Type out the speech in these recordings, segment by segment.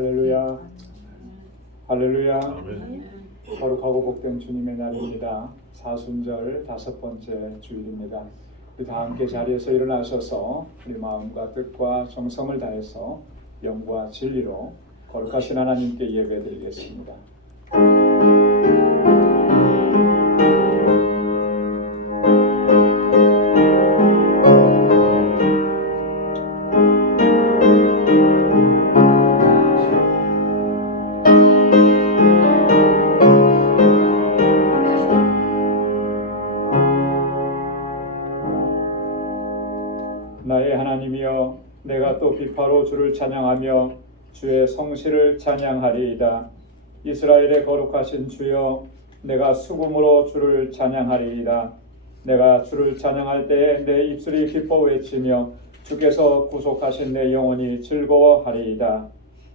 할렐루야, 할렐루야. 거룩하고 복된 주님의 날입니다. 사순절 5번째 주일입니다. 우리 다 함께 자리에서 일어나셔서 우리 마음과 뜻과 정성을 다해서 영과 진리로 거룩하신 하나님께 예배드리겠습니다. 나의 하나님이여, 내가 또 비파로 주를 찬양하며 주의 성실을 찬양하리이다. 이스라엘의 거룩하신 주여, 내가 수금으로 주를 찬양하리이다. 내가 주를 찬양할 때에 내 입술이 기뻐 외치며 주께서 구속하신 내 영혼이 즐거워하리이다.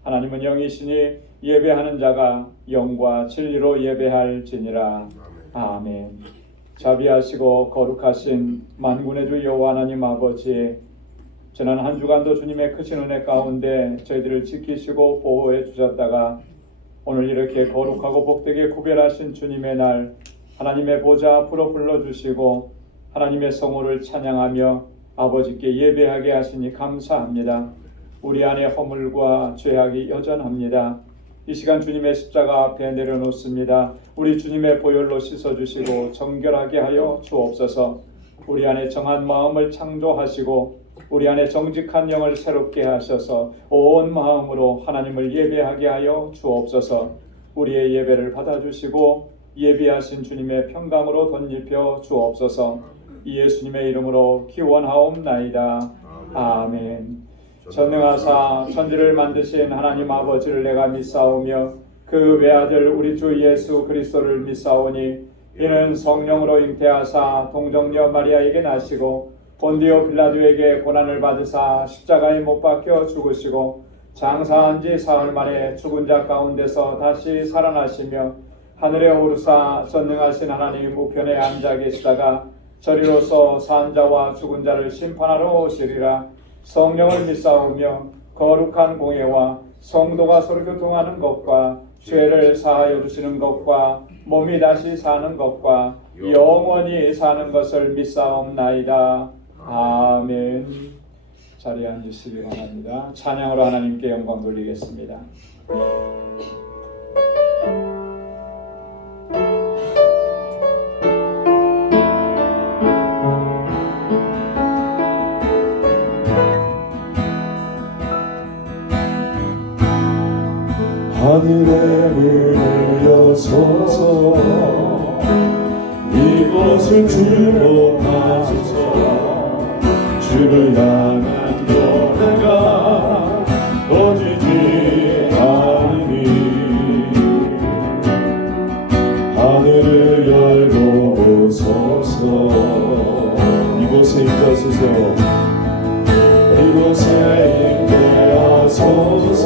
하나님은 영이시니 예배하는 자가 영과 진리로 예배할지니라. 아멘. 자비하시고 거룩하신 만군의 주 여호와 하나님 아버지, 지난 한 주간도 주님의 크신 은혜 가운데 저희들을 지키시고 보호해 주셨다가 오늘 이렇게 거룩하고 복되게 구별하신 주님의 날, 하나님의 보좌 앞으로 불러주시고 하나님의 성호를 찬양하며 아버지께 예배하게 하시니 감사합니다. 우리 안에 허물과 죄악이 여전합니다. 이 시간 주님의 십자가 앞에 내려놓습니다. 우리 주님의 보혈로 씻어주시고 정결하게 하여 주옵소서. 우리 안에 정한 마음을 창조하시고 우리 안에 정직한 영을 새롭게 하셔서 온 마음으로 하나님을 예배하게 하여 주옵소서. 우리의 예배를 받아주시고 예비하신 주님의 평강으로 덧입혀 주옵소서. 예수님의 이름으로 기원하옵나이다. 아멘. 전능하사 천지를 만드신 하나님 아버지를 내가 믿사오며 그 외아들 우리 주 예수 그리스도를 믿사오니 이는 성령으로 잉태하사 동정녀 마리아에게 나시고 본디오 빌라도에게 고난을 받으사 십자가에 못 박혀 죽으시고 장사한 지 사흘 만에 죽은 자 가운데서 다시 살아나시며 하늘에 오르사 전능하신 하나님 우편에 앉아 계시다가 저리로서 산 자와 죽은 자를 심판하러 오시리라. 성령을 믿사오며 거룩한 공예와 성도가 서로 교통하는 것과 죄를 사하여 주시는 것과 몸이 다시 사는 것과 영원히 사는 것을 믿사옵나이다. 아멘. 자리에 앉으시기 바랍니다. 찬양으로 하나님께 영광 돌리겠습니다. 하늘의 문을 여소서 이곳을 주목하소서. 주를 향한 노래가 꺼지지 않으니 하늘을 열고 오소서. 이곳에 임하소서. 이곳에 임하소서.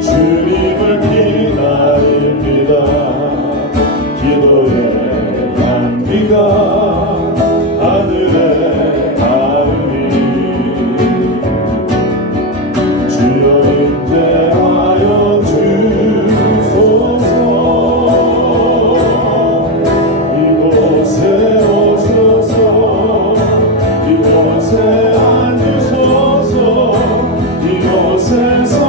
주님을 기다립니다. 기도의 향기가 하늘에 닿으니 주여 임재하여 주소서. 이곳에 오셔서 이곳에 앉으소서. 이곳에서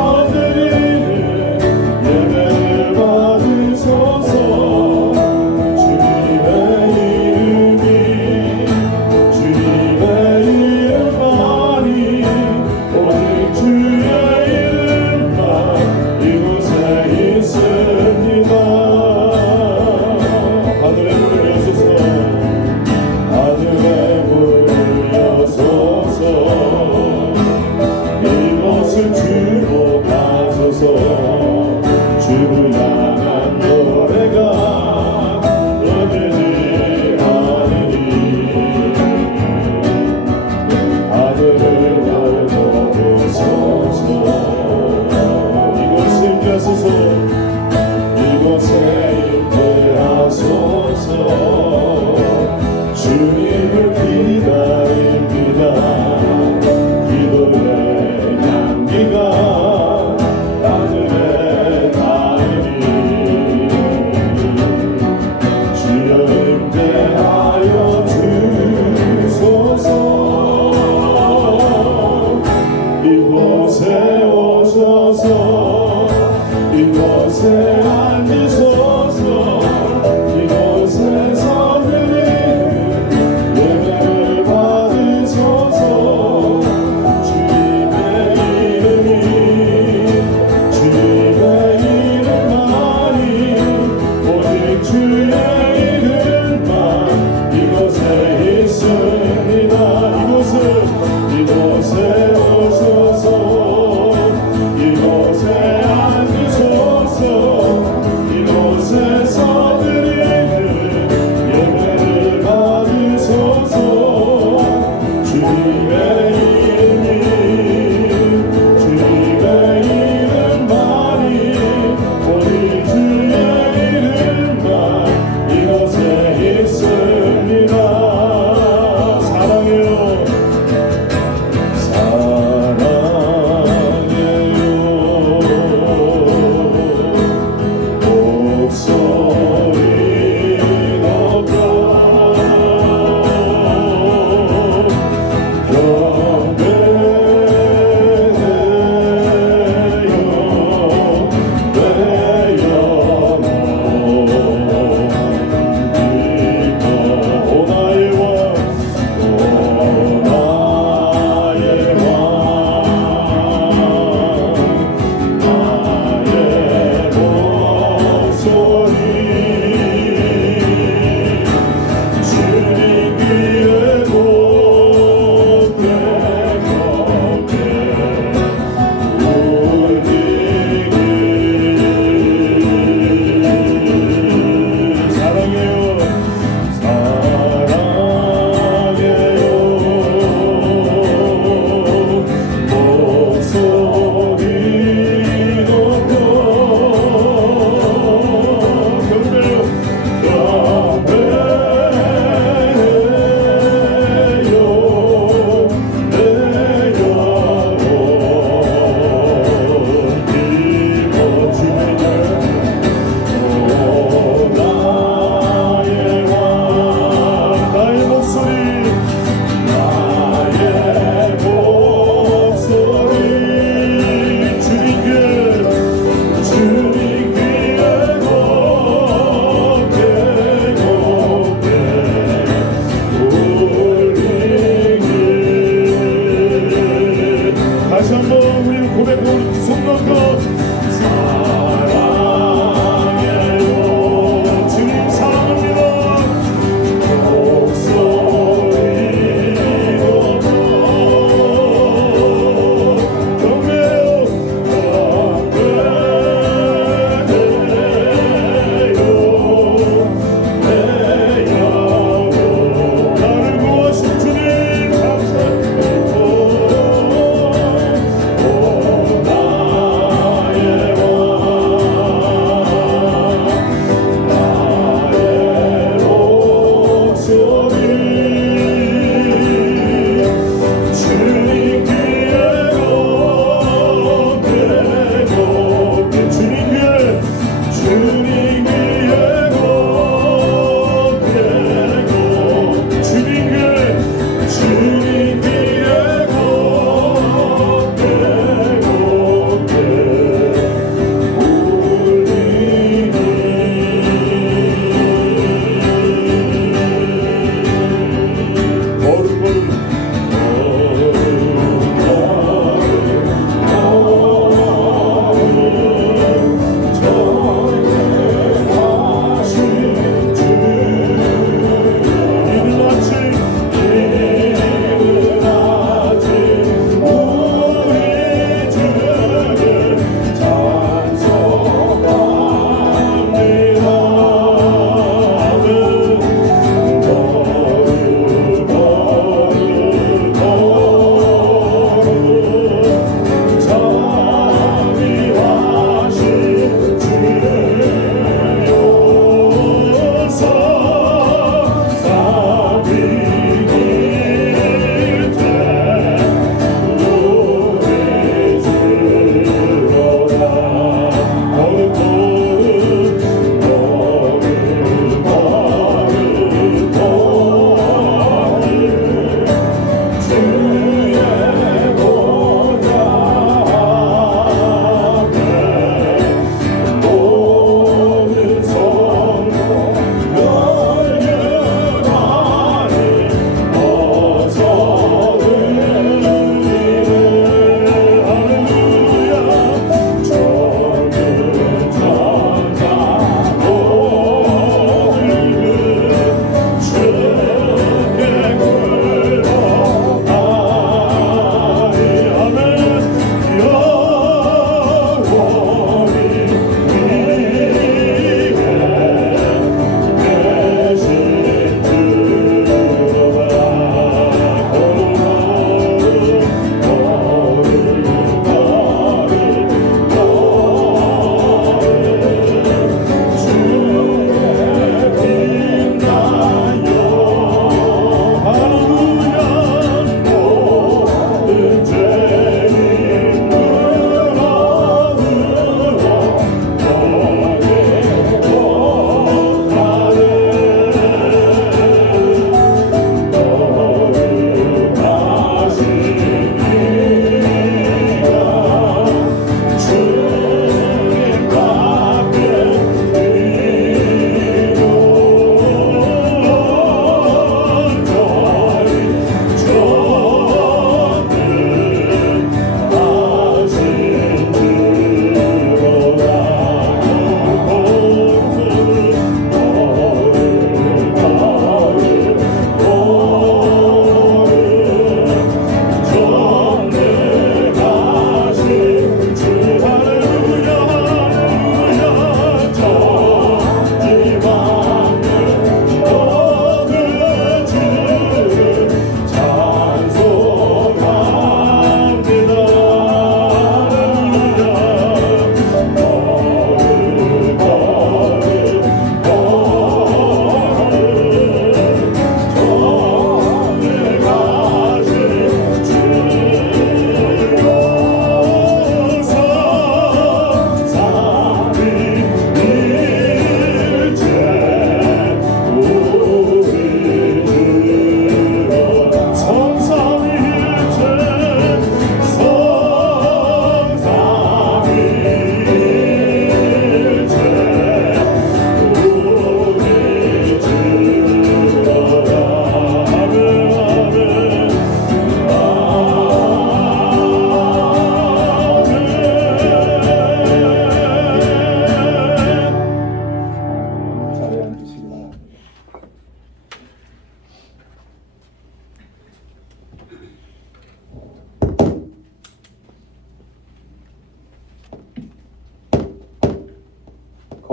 주를 향한 노래가 꺼지지 않으니 하늘을 열고 오소서. 이곳에 임하소서. 이곳에 임하소서. 주님을 기다립니다. 기도의 향기가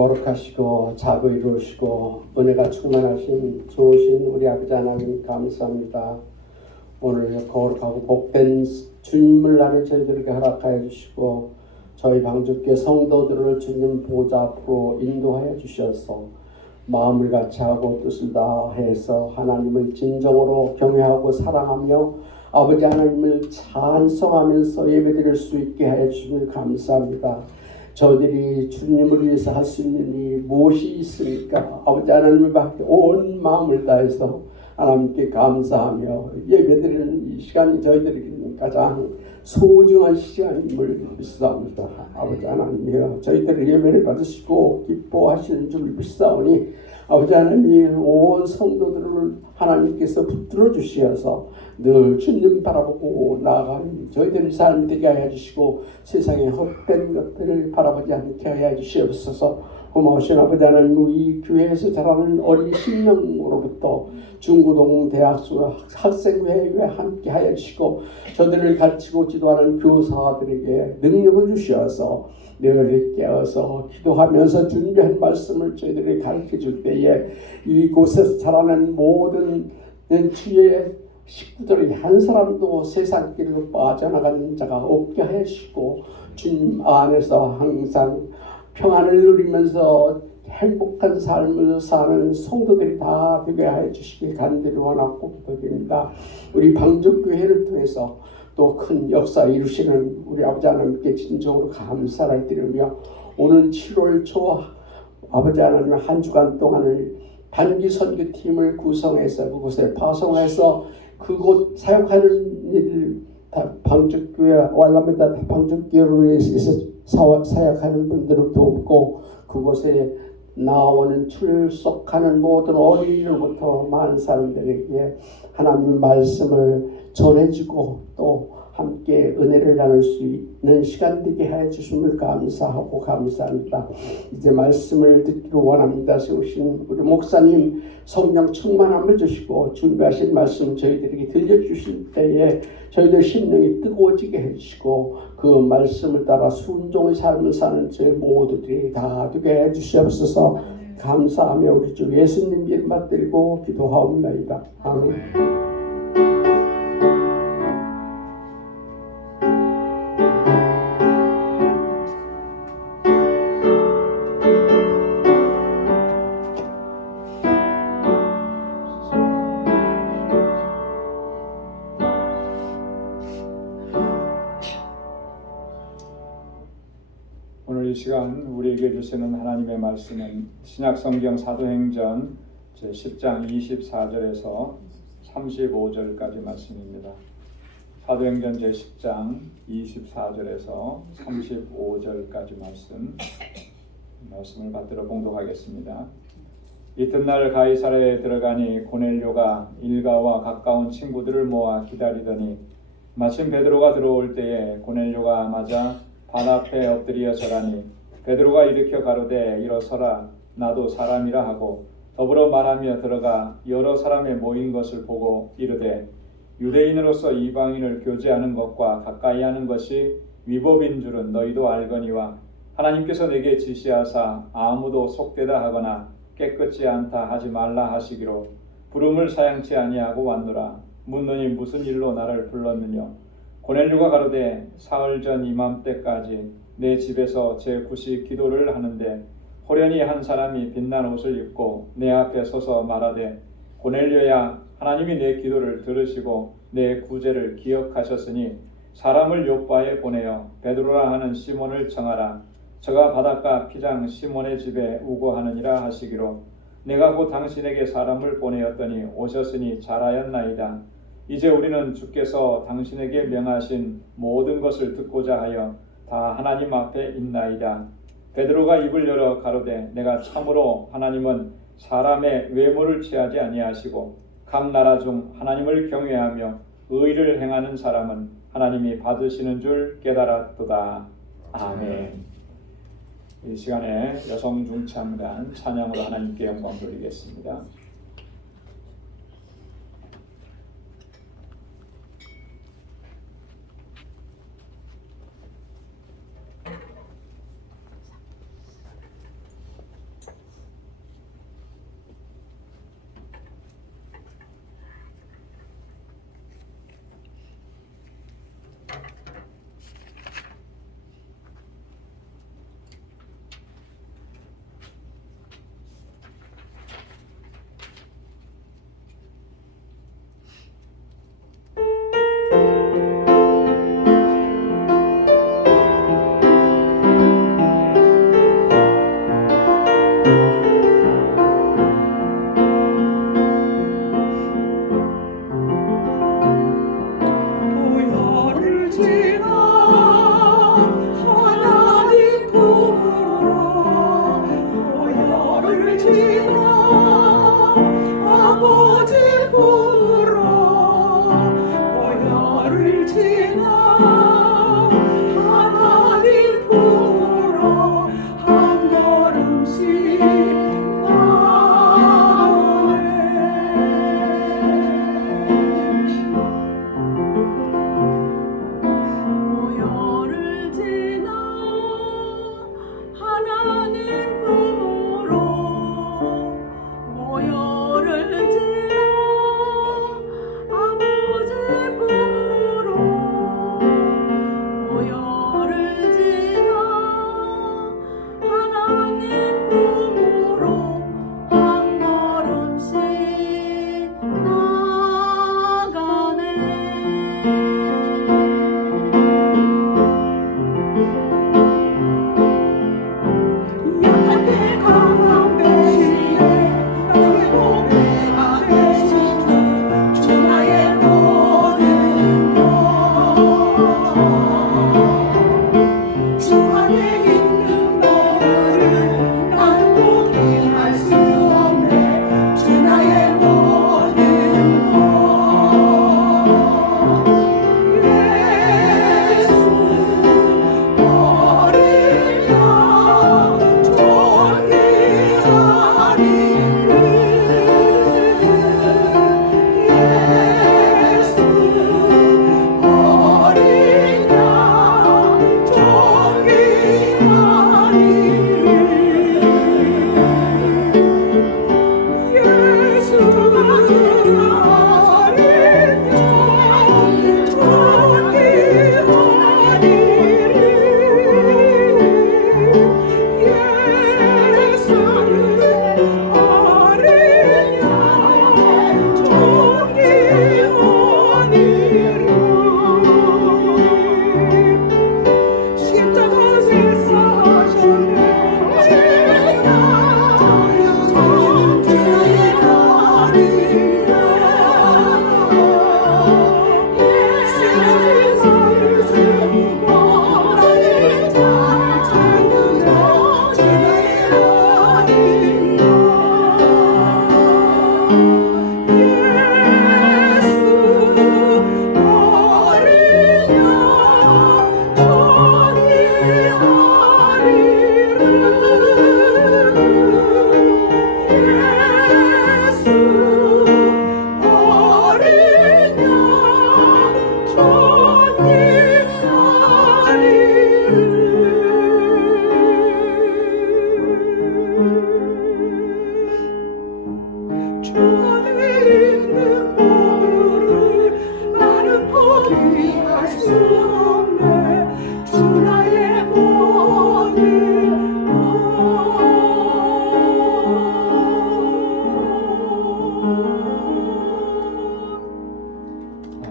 거룩하시고 자비 이루시고 은혜가 충만하신 좋으신 우리 아버지 하나님 감사합니다. 오늘 거룩하고 복된 주님을 나는 저희들에게 허락하여 주시고 저희 방주교 성도들을 주님 보좌 앞으로 인도하여 주셔서 마음을 같이 하고 뜻을 다해서 하나님을 진정으로 경외하고 사랑하며 아버지 하나님을 찬송하면서 예배드릴 수 있게 하여 주시면 감사합니다. 저들이 주님을 위해서 할 수 있는 일이 무엇이 있습니까? 아버지 하나님을 밖에 온 마음을 다해서 하나님께 감사하며 예배드리는 이 시간이 저희들에게 가장 소중한 시간임을 믿사옵니다. 아버지 하나님이여 저희들의 예배를 받으시고 기뻐하시는 줄 믿사오니 아버지 하나님 온 성도들을 하나님께서 붙들어 주시어서 늘 주님 바라보고 나아가는 저희들의 삶이 되게 하여 주시고 세상의 헛된 것들을 바라보지 않게 하여 주시옵소서. 고마우신 아버지 하나님 이 교회에서 자라는 어린 신령으로부터 중고등 대학교 학생회에 함께 하여 주시고 저들을 가르치고 지도하는 교사들에게 능력을 주셔서 늘 깨어서 기도하면서 준비한 말씀을 저희들이 가르쳐 줄 때에 이곳에서 자라는 모든 주의 식구들이 한 사람도 세상 길로 빠져나가는 자가 없게 하여 주시고 주님 안에서 항상 평안을 누리면서 행복한 삶을 사는 성도들이 다 되게 하여 주시길 간절히 원하고 기도드립니다. 우리 방주교회를 통해서 또 큰 역사 이루시는 우리 아버지 하나님께 진정으로 감사를 드리며 오늘 7월 초 아버지 하나님 한 주간 동안을 단기 선교팀을 구성해서 그곳에 파송해서 그곳 사역하는 일 방주교회 월남에다 방주교회를 위해서 사역하는 분들을 돕고 그곳에 나오는 출석하는 모든 어린이로부터 많은 사람들에게 하나님의 말씀을 전해주고 또 함께 은혜를 나눌 수 있는 시간 되게 하여 주심을 감사하고 감사합니다. 이제 말씀을 듣기를 원합니다. 세우신 우리 목사님 성령 충만함을 주시고 준비하신 말씀 저희들에게 들려주실 때에 저희들 심령이 뜨거워지게 해주시고 그 말씀을 따라 순종의 삶을 사는 저희 모두들이 다 되게 해주시옵소서. 감사하며 우리 주 예수님 이름 받들고 기도하옵나이다. 아멘. 오늘 이 시간 우리에게 주시는 하나님의 말씀은 신약성경 사도행전 제10장 24절에서 35절까지 말씀입니다. 사도행전 제10장 24절에서 35절까지 말씀을 받들어 봉독하겠습니다. 이튿날 가이사랴에 들어가니 고넬료가 일가와 가까운 친구들을 모아 기다리더니 마침 베드로가 들어올 때에 고넬료가 맞아 발 앞에 엎드려 절하니 베드로가 일으켜 가로되 일어서라 나도 사람이라 하고 더불어 말하며 들어가 여러 사람의 모인 것을 보고 이르되 유대인으로서 이방인을 교제하는 것과 가까이 하는 것이 위법인 줄은 너희도 알거니와 하나님께서 내게 지시하사 아무도 속되다 하거나 깨끗지 않다 하지 말라 하시기로 부름을 사양치 아니하고 왔노라. 묻노니 무슨 일로 나를 불렀느냐. 고넬료가 가로되 사흘 전 이맘때까지 내 집에서 제9시 기도를 하는데 호련히 한 사람이 빛난 옷을 입고 내 앞에 서서 말하되 고넬료야 하나님이 내 기도를 들으시고 내 구제를 기억하셨으니 사람을 요바에 보내어 베드로라 하는 시몬을 청하라. 저가 바닷가 피장 시몬의 집에 우거하느니라 하시기로 내가 곧 당신에게 사람을 보내었더니 오셨으니 잘하였나이다. 이제 우리는 주께서 당신에게 명하신 모든 것을 듣고자 하여 다 하나님 앞에 있나이다. 베드로가 입을 열어 가로되 내가 참으로 하나님은 사람의 외모를 취하지 아니하시고 각 나라 중 하나님을 경외하며 의를 행하는 사람은 하나님이 받으시는 줄 깨달았도다. 아멘. 이 시간에 여성 중창단 찬양으로 하나님께 영광 돌리겠습니다.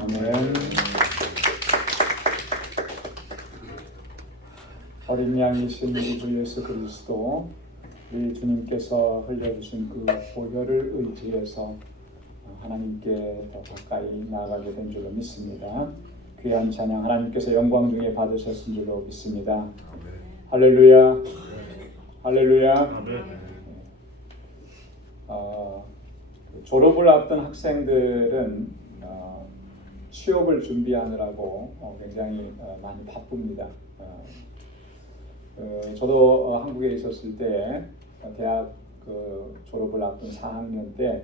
아멘. 어린 양이신 우리 주 예수 그리스도, 우리 주님께서 흘려주신 그 보혈을 의지해서 하나님께 더 가까이 나아가게 된 줄로 믿습니다. 귀한 찬양 하나님께서 영광 중에 받으셨은 줄로 믿습니다. 할렐루야, 할렐루야. 졸업을 앞둔 학생들은 취업을 준비하느라고 굉장히 많이 바쁩니다. 저도 한국에 있었을 때 대학 졸업을 앞둔 4학년 때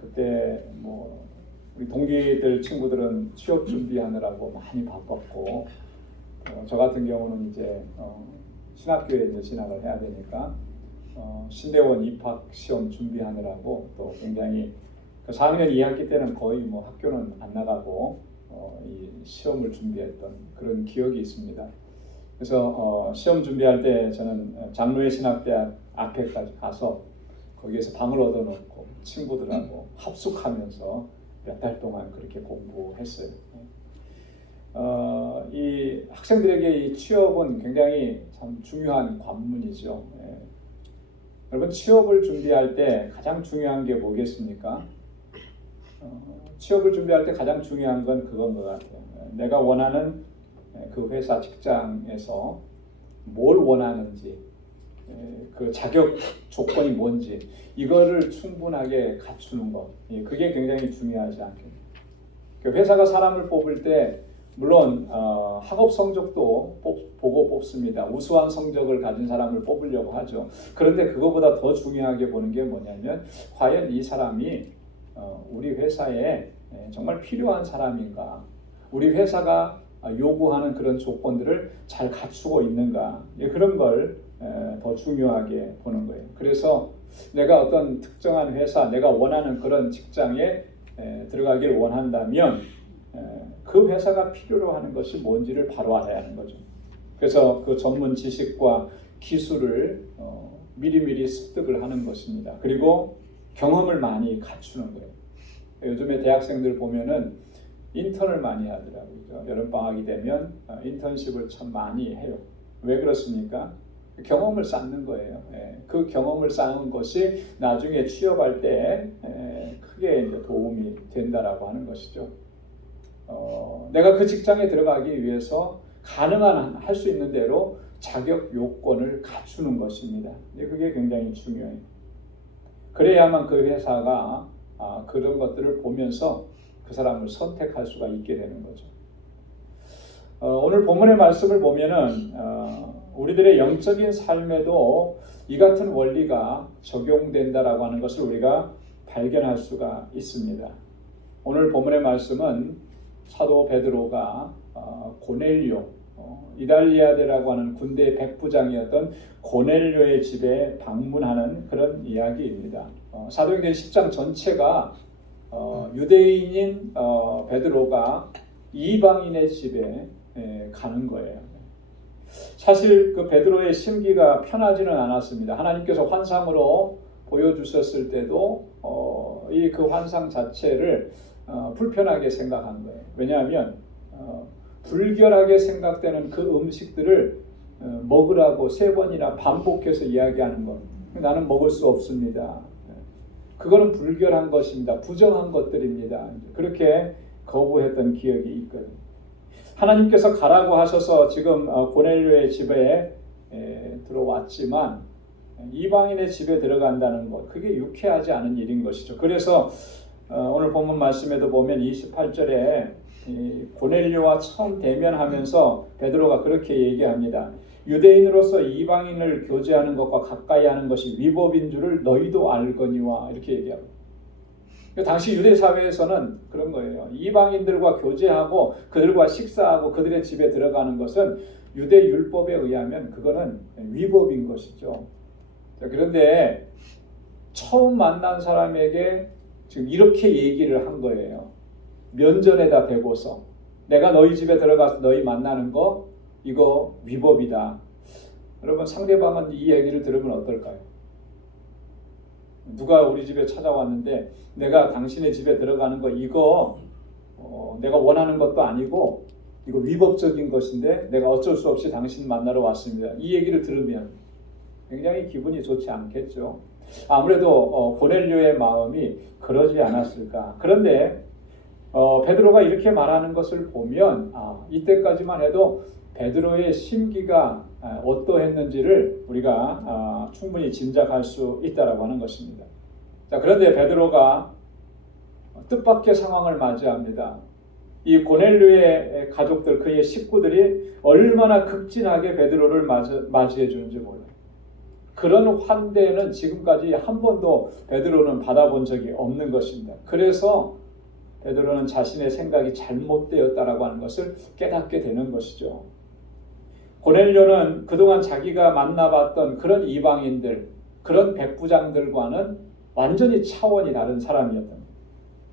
그때 뭐 우리 동기들 친구들은 취업 준비하느라고 많이 바빴고 저 같은 경우는 이제 신학교에 이제 진학을 해야 되니까 신대원 입학 시험 준비하느라고 또 굉장히 그 4학년 2학기 때는 거의 뭐 학교는 안 나가고 이 시험을 준비했던 그런 기억이 있습니다. 그래서 시험 준비할 때 저는 장로회 신학대학 앞에까지 가서 거기에서 방을 얻어놓고 친구들하고 합숙하면서 몇 달 동안 그렇게 공부했어요. 이 학생들에게 이 취업은 굉장히 참 중요한 관문이죠. 여러분 취업을 준비할 때 가장 중요한 게 뭐겠습니까? 취업을 준비할 때 가장 중요한 건 그건 것 같아요. 내가 원하는 그 회사 직장에서 뭘 원하는지, 그 자격 조건이 뭔지 이거를 충분하게 갖추는 것, 그게 굉장히 중요하지 않겠습니까? 회사가 사람을 뽑을 때 물론 학업 성적도 보고 뽑습니다. 우수한 성적을 가진 사람을 뽑으려고 하죠. 그런데 그거보다 더 중요하게 보는 게 뭐냐면 과연 이 사람이 우리 회사에 정말 필요한 사람인가, 우리 회사가 요구하는 그런 조건들을 잘 갖추고 있는가, 그런 걸 더 중요하게 보는 거예요. 그래서 내가 어떤 특정한 회사, 내가 원하는 그런 직장에 들어가길 원한다면 그 회사가 필요로 하는 것이 뭔지를 바로 알아야 하는 거죠. 그래서 그 전문 지식과 기술을 미리미리 습득을 하는 것입니다. 그리고 경험을 많이 갖추는 거예요. 요즘에 대학생들 보면은 인턴을 많이 하더라고요. 여름방학이 되면 인턴십을 참 많이 해요. 왜 그렇습니까? 경험을 쌓는 거예요. 그 경험을 쌓은 것이 나중에 취업할 때 크게 이제 도움이 된다라고 하는 것이죠. 내가 그 직장에 들어가기 위해서 가능한 할 수 있는 대로 자격 요건을 갖추는 것입니다. 그게 굉장히 중요해요. 그래야만 그 회사가 그런 것들을 보면서 그 사람을 선택할 수가 있게 되는 거죠. 오늘 본문의 말씀을 보면은 우리들의 영적인 삶에도 이 같은 원리가 적용된다라고 하는 것을 우리가 발견할 수가 있습니다. 오늘 본문의 말씀은 사도 베드로가 고넬료, 이달리아데라고 하는 군대 백부장이었던 고넬료의 집에 방문하는 그런 이야기입니다. 사도행전 10장 전체가 유대인인 베드로가 이방인의 집에 가는 거예요. 사실 그 베드로의 심기가 편하지는 않았습니다. 하나님께서 환상으로 보여주셨을 때도 이 그 환상 자체를 불편하게 생각한 거예요. 왜냐하면 불결하게 생각되는 그 음식들을 먹으라고 3번이나 반복해서 이야기하는 것, 나는 먹을 수 없습니다. 그거는 불결한 것입니다. 부정한 것들입니다. 그렇게 거부했던 기억이 있거든요. 하나님께서 가라고 하셔서 지금 고넬료의 집에 들어왔지만 이방인의 집에 들어간다는 것, 그게 유쾌하지 않은 일인 것이죠. 그래서 오늘 본문 말씀에도 보면 28절에 고넬료와 처음 대면하면서 베드로가 그렇게 얘기합니다. 유대인으로서 이방인을 교제하는 것과 가까이 하는 것이 위법인 줄을 너희도 알거니와, 이렇게 얘기합니다. 당시 유대 사회에서는 그런 거예요. 이방인들과 교제하고 그들과 식사하고 그들의 집에 들어가는 것은 유대 율법에 의하면 그거는 위법인 것이죠. 그런데 처음 만난 사람에게 지금 이렇게 얘기를 한 거예요. 면전에다 대고서 내가 너희 집에 들어가서 너희 만나는 거 이거 위법이다. 여러분, 상대방은 이 얘기를 들으면 어떨까요? 누가 우리 집에 찾아왔는데 내가 당신의 집에 들어가는 거 이거 내가 원하는 것도 아니고 이거 위법적인 것인데 내가 어쩔 수 없이 당신 만나러 왔습니다. 이 얘기를 들으면 굉장히 기분이 좋지 않겠죠. 아무래도 고넬료의 마음이 그러지 않았을까. 그런데 베드로가 이렇게 말하는 것을 보면 이때까지만 해도 베드로의 심기가 어떠했는지를 우리가 충분히 짐작할 수 있다라고 하는 것입니다. 자, 그런데 베드로가 뜻밖의 상황을 맞이합니다. 이 고넬료의 가족들, 그의 식구들이 얼마나 극진하게 베드로를 맞이해 주는지 몰라요. 그런 환대는 지금까지 한 번도 베드로는 받아본 적이 없는 것입니다. 그래서 베드로는 자신의 생각이 잘못되었다라고 하는 것을 깨닫게 되는 것이죠. 고넬료는 그동안 자기가 만나봤던 그런 이방인들, 그런 백부장들과는 완전히 차원이 다른 사람이었던 거예요.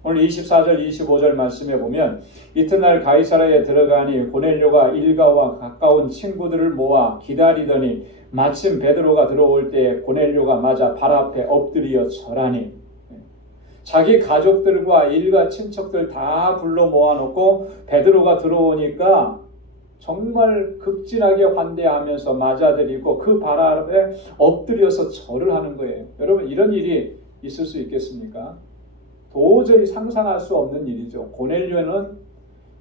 오늘 24절, 25절 말씀에 보면 이튿날 가이사랴에 들어가니 고넬료가 일가와 가까운 친구들을 모아 기다리더니 마침 베드로가 들어올 때 고넬료가 맞아 발 앞에 엎드려 절하니, 자기 가족들과 일가 친척들 다 불러 모아놓고 베드로가 들어오니까 정말 극진하게 환대하면서 맞아들이고 그 발 앞에 엎드려서 절을 하는 거예요. 여러분, 이런 일이 있을 수 있겠습니까? 도저히 상상할 수 없는 일이죠. 고넬료는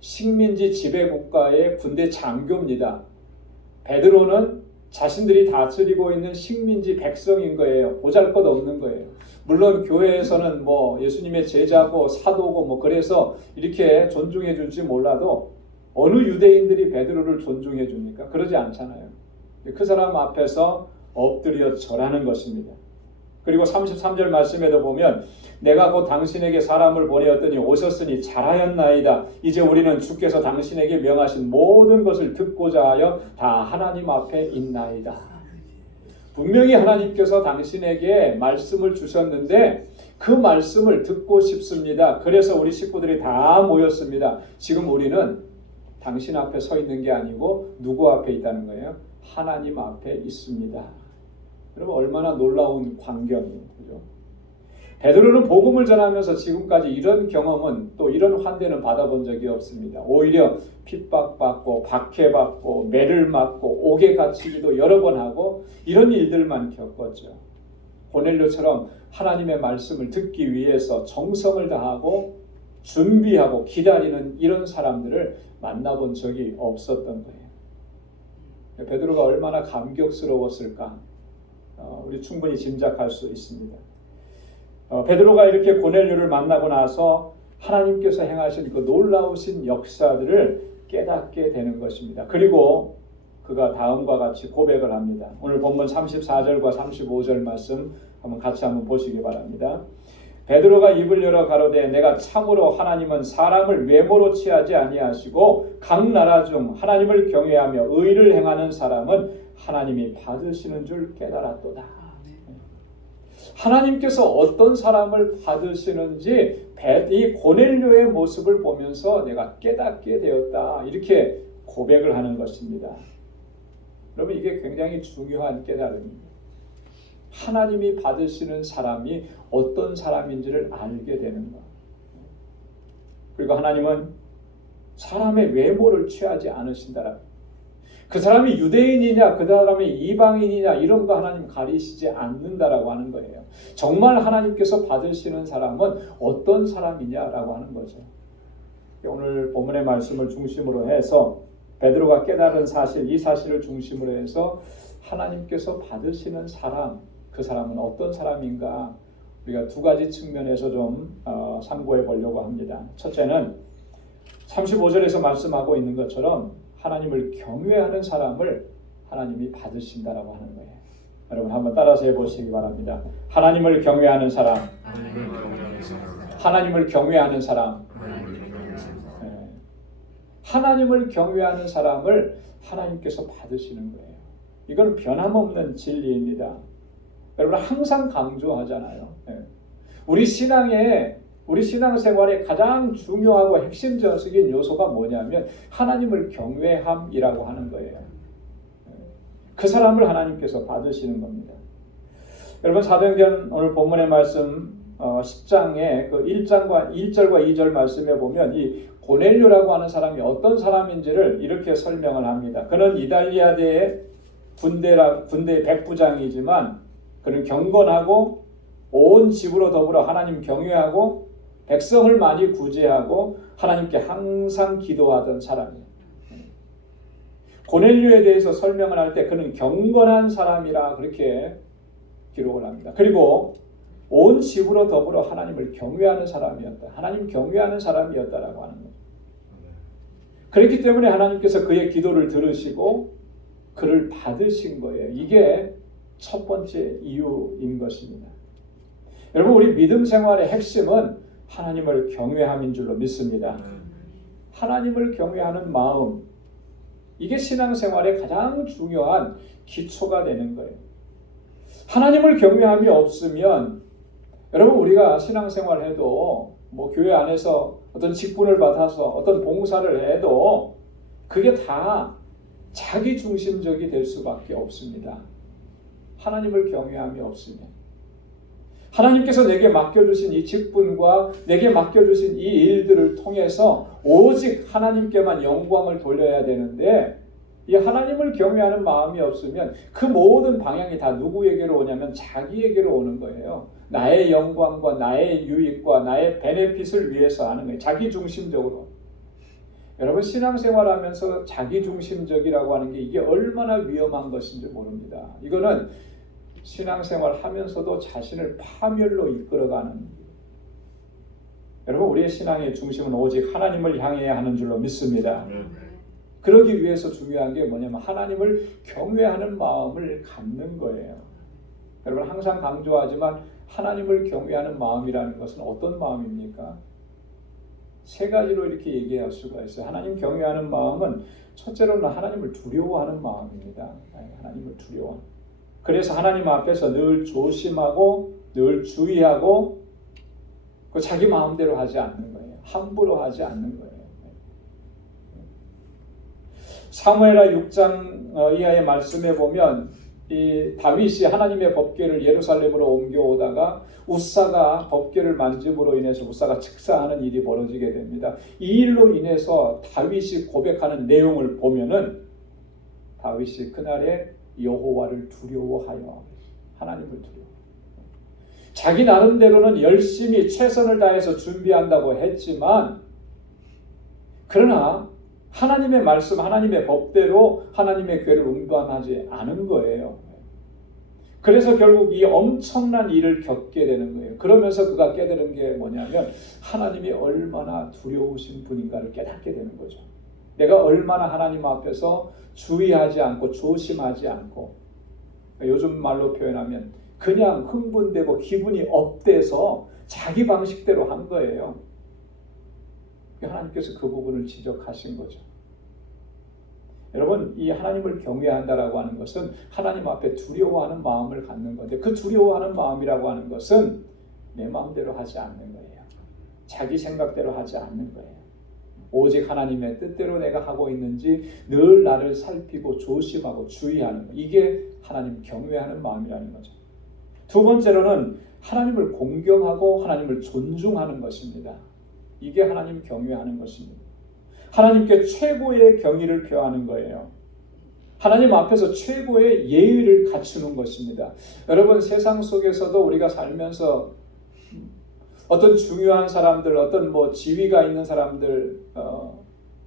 식민지 지배국가의 군대 장교입니다. 베드로는 자신들이 다스리고 있는 식민지 백성인 거예요. 보잘것없는 거예요. 물론 교회에서는 예수님의 제자고 사도고 그래서 이렇게 존중해 줄지 몰라도 어느 유대인들이 베드로를 존중해 줍니까? 그러지 않잖아요. 그 사람 앞에서 엎드려 절하는 것입니다. 그리고 33절 말씀에도 보면 내가 곧 당신에게 사람을 보내었더니 오셨으니 잘하였나이다. 이제 우리는 주께서 당신에게 명하신 모든 것을 듣고자 하여 다 하나님 앞에 있나이다. 분명히 하나님께서 당신에게 말씀을 주셨는데 그 말씀을 듣고 싶습니다. 그래서 우리 식구들이 다 모였습니다. 지금 우리는 당신 앞에 서 있는 게 아니고 누구 앞에 있다는 거예요? 하나님 앞에 있습니다. 여러분, 얼마나 놀라운 광경이에요. 그죠? 베드로는 복음을 전하면서 지금까지 이런 경험은, 또 이런 환대는 받아본 적이 없습니다. 오히려 핍박받고 박해받고 매를 맞고 옥에 갇히기도 여러 번 하고 이런 일들만 겪었죠. 고넬료처럼 하나님의 말씀을 듣기 위해서 정성을 다하고 준비하고 기다리는 이런 사람들을 만나본 적이 없었던 거예요. 베드로가 얼마나 감격스러웠을까 우리 충분히 짐작할 수 있습니다. 베드로가 이렇게 고넬료를 만나고 나서 하나님께서 행하신 그 놀라우신 역사들을 깨닫게 되는 것입니다. 그리고 그가 다음과 같이 고백을 합니다. 오늘 본문 34절과 35절 말씀 같이 한번 보시기 바랍니다. 베드로가 입을 열어 가로되 내가 참으로 하나님은 사람을 외모로 취하지 아니하시고 각 나라 중 하나님을 경외하며 의를 행하는 사람은 하나님이 받으시는 줄 깨달았도다. 하나님께서 어떤 사람을 받으시는지 이 고넬료의 모습을 보면서 내가 깨닫게 되었다. 이렇게 고백을 하는 것입니다. 여러분, 이게 굉장히 중요한 깨달음입니다. 하나님이 받으시는 사람이 어떤 사람인지를 알게 되는 것. 그리고 하나님은 사람의 외모를 취하지 않으신다라. 그 사람이 유대인이냐 그 사람이 이방인이냐 이런 거 하나님 가리시지 않는다라고 하는 거예요. 정말 하나님께서 받으시는 사람은 어떤 사람이냐라고 하는 거죠. 오늘 본문의 말씀을 중심으로 해서 베드로가 깨달은 사실, 이 사실을 중심으로 해서 하나님께서 받으시는 사람, 그 사람은 어떤 사람인가 우리가 두 가지 측면에서 좀 참고해 보려고 합니다. 첫째는 35절에서 말씀하고 있는 것처럼 하나님을 경외하는 사람을 하나님이 받으신다라고 하는 거예요. 여러분 한번 따라서 해보시기 바랍니다. 하나님을 경외하는 사람, 하나님을 경외하는 사람, 하나님을 경외하는 사람을 하나님께서 받으시는 거예요. 이건 변함없는 진리입니다. 여러분 항상 강조하잖아요. 우리 신앙생활의 가장 중요하고 핵심적인 요소가 뭐냐면 하나님을 경외함이라고 하는 거예요. 그 사람을 하나님께서 받으시는 겁니다. 여러분 사도행전 오늘 본문의 말씀 10장의 그 1절과 2절 말씀에 보면 이 고넬료라고 하는 사람이 어떤 사람인지를 이렇게 설명을 합니다. 그는 이달리아대의 군대 백부장이지만 그는 경건하고 온 집으로 더불어 하나님 경외하고 백성을 많이 구제하고 하나님께 항상 기도하던 사람이에요. 고넬료에 대해서 설명을 할 때 그는 경건한 사람이라 그렇게 기록을 합니다. 그리고 온 집으로 더불어 하나님을 경외하는 사람이었다. 하나님 경외하는 사람이었다라고 하는 거죠. 그렇기 때문에 하나님께서 그의 기도를 들으시고 그를 받으신 거예요. 이게 첫 번째 이유인 것입니다. 여러분, 우리 믿음 생활의 핵심은 하나님을 경외함인 줄로 믿습니다. 하나님을 경외하는 마음, 이게 신앙생활의 가장 중요한 기초가 되는 거예요. 하나님을 경외함이 없으면 여러분, 우리가 신앙생활을 해도 뭐 교회 안에서 어떤 직분을 받아서 어떤 봉사를 해도 그게 다 자기중심적이 될 수밖에 없습니다. 하나님을 경외함이 없으면. 하나님께서 내게 맡겨주신 이 직분과 내게 맡겨주신 이 일들을 통해서 오직 하나님께만 영광을 돌려야 되는데, 이 하나님을 경외하는 마음이 없으면 그 모든 방향이 다 누구에게로 오냐면 자기에게로 오는 거예요. 나의 영광과 나의 유익과 나의 베네핏을 위해서 하는 거예요. 자기중심적으로. 여러분, 신앙생활하면서 자기중심적이라고 하는 게 이게 얼마나 위험한 것인지 모릅니다. 이거는 신앙생활 하면서도 자신을 파멸로 이끌어가는, 여러분, 우리의 신앙의 중심은 오직 하나님을 향해야 하는 줄로 믿습니다. 그러기 위해서 중요한 게 뭐냐면 하나님을 경외하는 마음을 갖는 거예요. 여러분, 항상 강조하지만 하나님을 경외하는 마음이라는 것은 어떤 마음입니까? 세 가지로 이렇게 얘기할 수가 있어요. 하나님 경외하는 마음은 첫째로는 하나님을 두려워하는 마음입니다. 하나님을 두려워하는. 그래서 하나님 앞에서 늘 조심하고 늘 주의하고 그 자기 마음대로 하지 않는 거예요. 함부로 하지 않는 거예요. 사무엘하 6장 이하의 말씀에 보면 이 다윗이 하나님의 법궤를 예루살렘으로 옮겨오다가 우사가 법궤를 만짐으로 인해서 우사가 즉사하는 일이 벌어지게 됩니다. 이 일로 인해서 다윗이 고백하는 내용을 보면은 다윗이 그날에 여호와를 두려워하여 하나님을 두려워. 자기 나름대로는 열심히 최선을 다해서 준비한다고 했지만 그러나 하나님의 말씀, 하나님의 법대로 하나님의 궤를 운반하지 않은 거예요. 그래서 결국 이 엄청난 일을 겪게 되는 거예요. 그러면서 그가 깨달은 게 뭐냐면 하나님이 얼마나 두려우신 분인가를 깨닫게 되는 거죠. 내가 얼마나 하나님 앞에서 주의하지 않고 조심하지 않고, 요즘 말로 표현하면 그냥 흥분되고 기분이 업돼서 자기 방식대로 한 거예요. 하나님께서 그 부분을 지적하신 거죠. 여러분, 이 하나님을 경외한다라고 하는 것은 하나님 앞에 두려워하는 마음을 갖는 건데, 그 두려워하는 마음이라고 하는 것은 내 마음대로 하지 않는 거예요. 자기 생각대로 하지 않는 거예요. 오직 하나님의 뜻대로 내가 하고 있는지 늘 나를 살피고 조심하고 주의하는 거. 이게 하나님 경외하는 마음이라는 거죠. 두 번째로는 하나님을 공경하고 하나님을 존중하는 것입니다. 이게 하나님 경외하는 것입니다. 하나님께 최고의 경의를 표하는 거예요. 하나님 앞에서 최고의 예의를 갖추는 것입니다. 여러분, 세상 속에서도 우리가 살면서 어떤 중요한 사람들, 어떤 뭐 지위가 있는 사람들,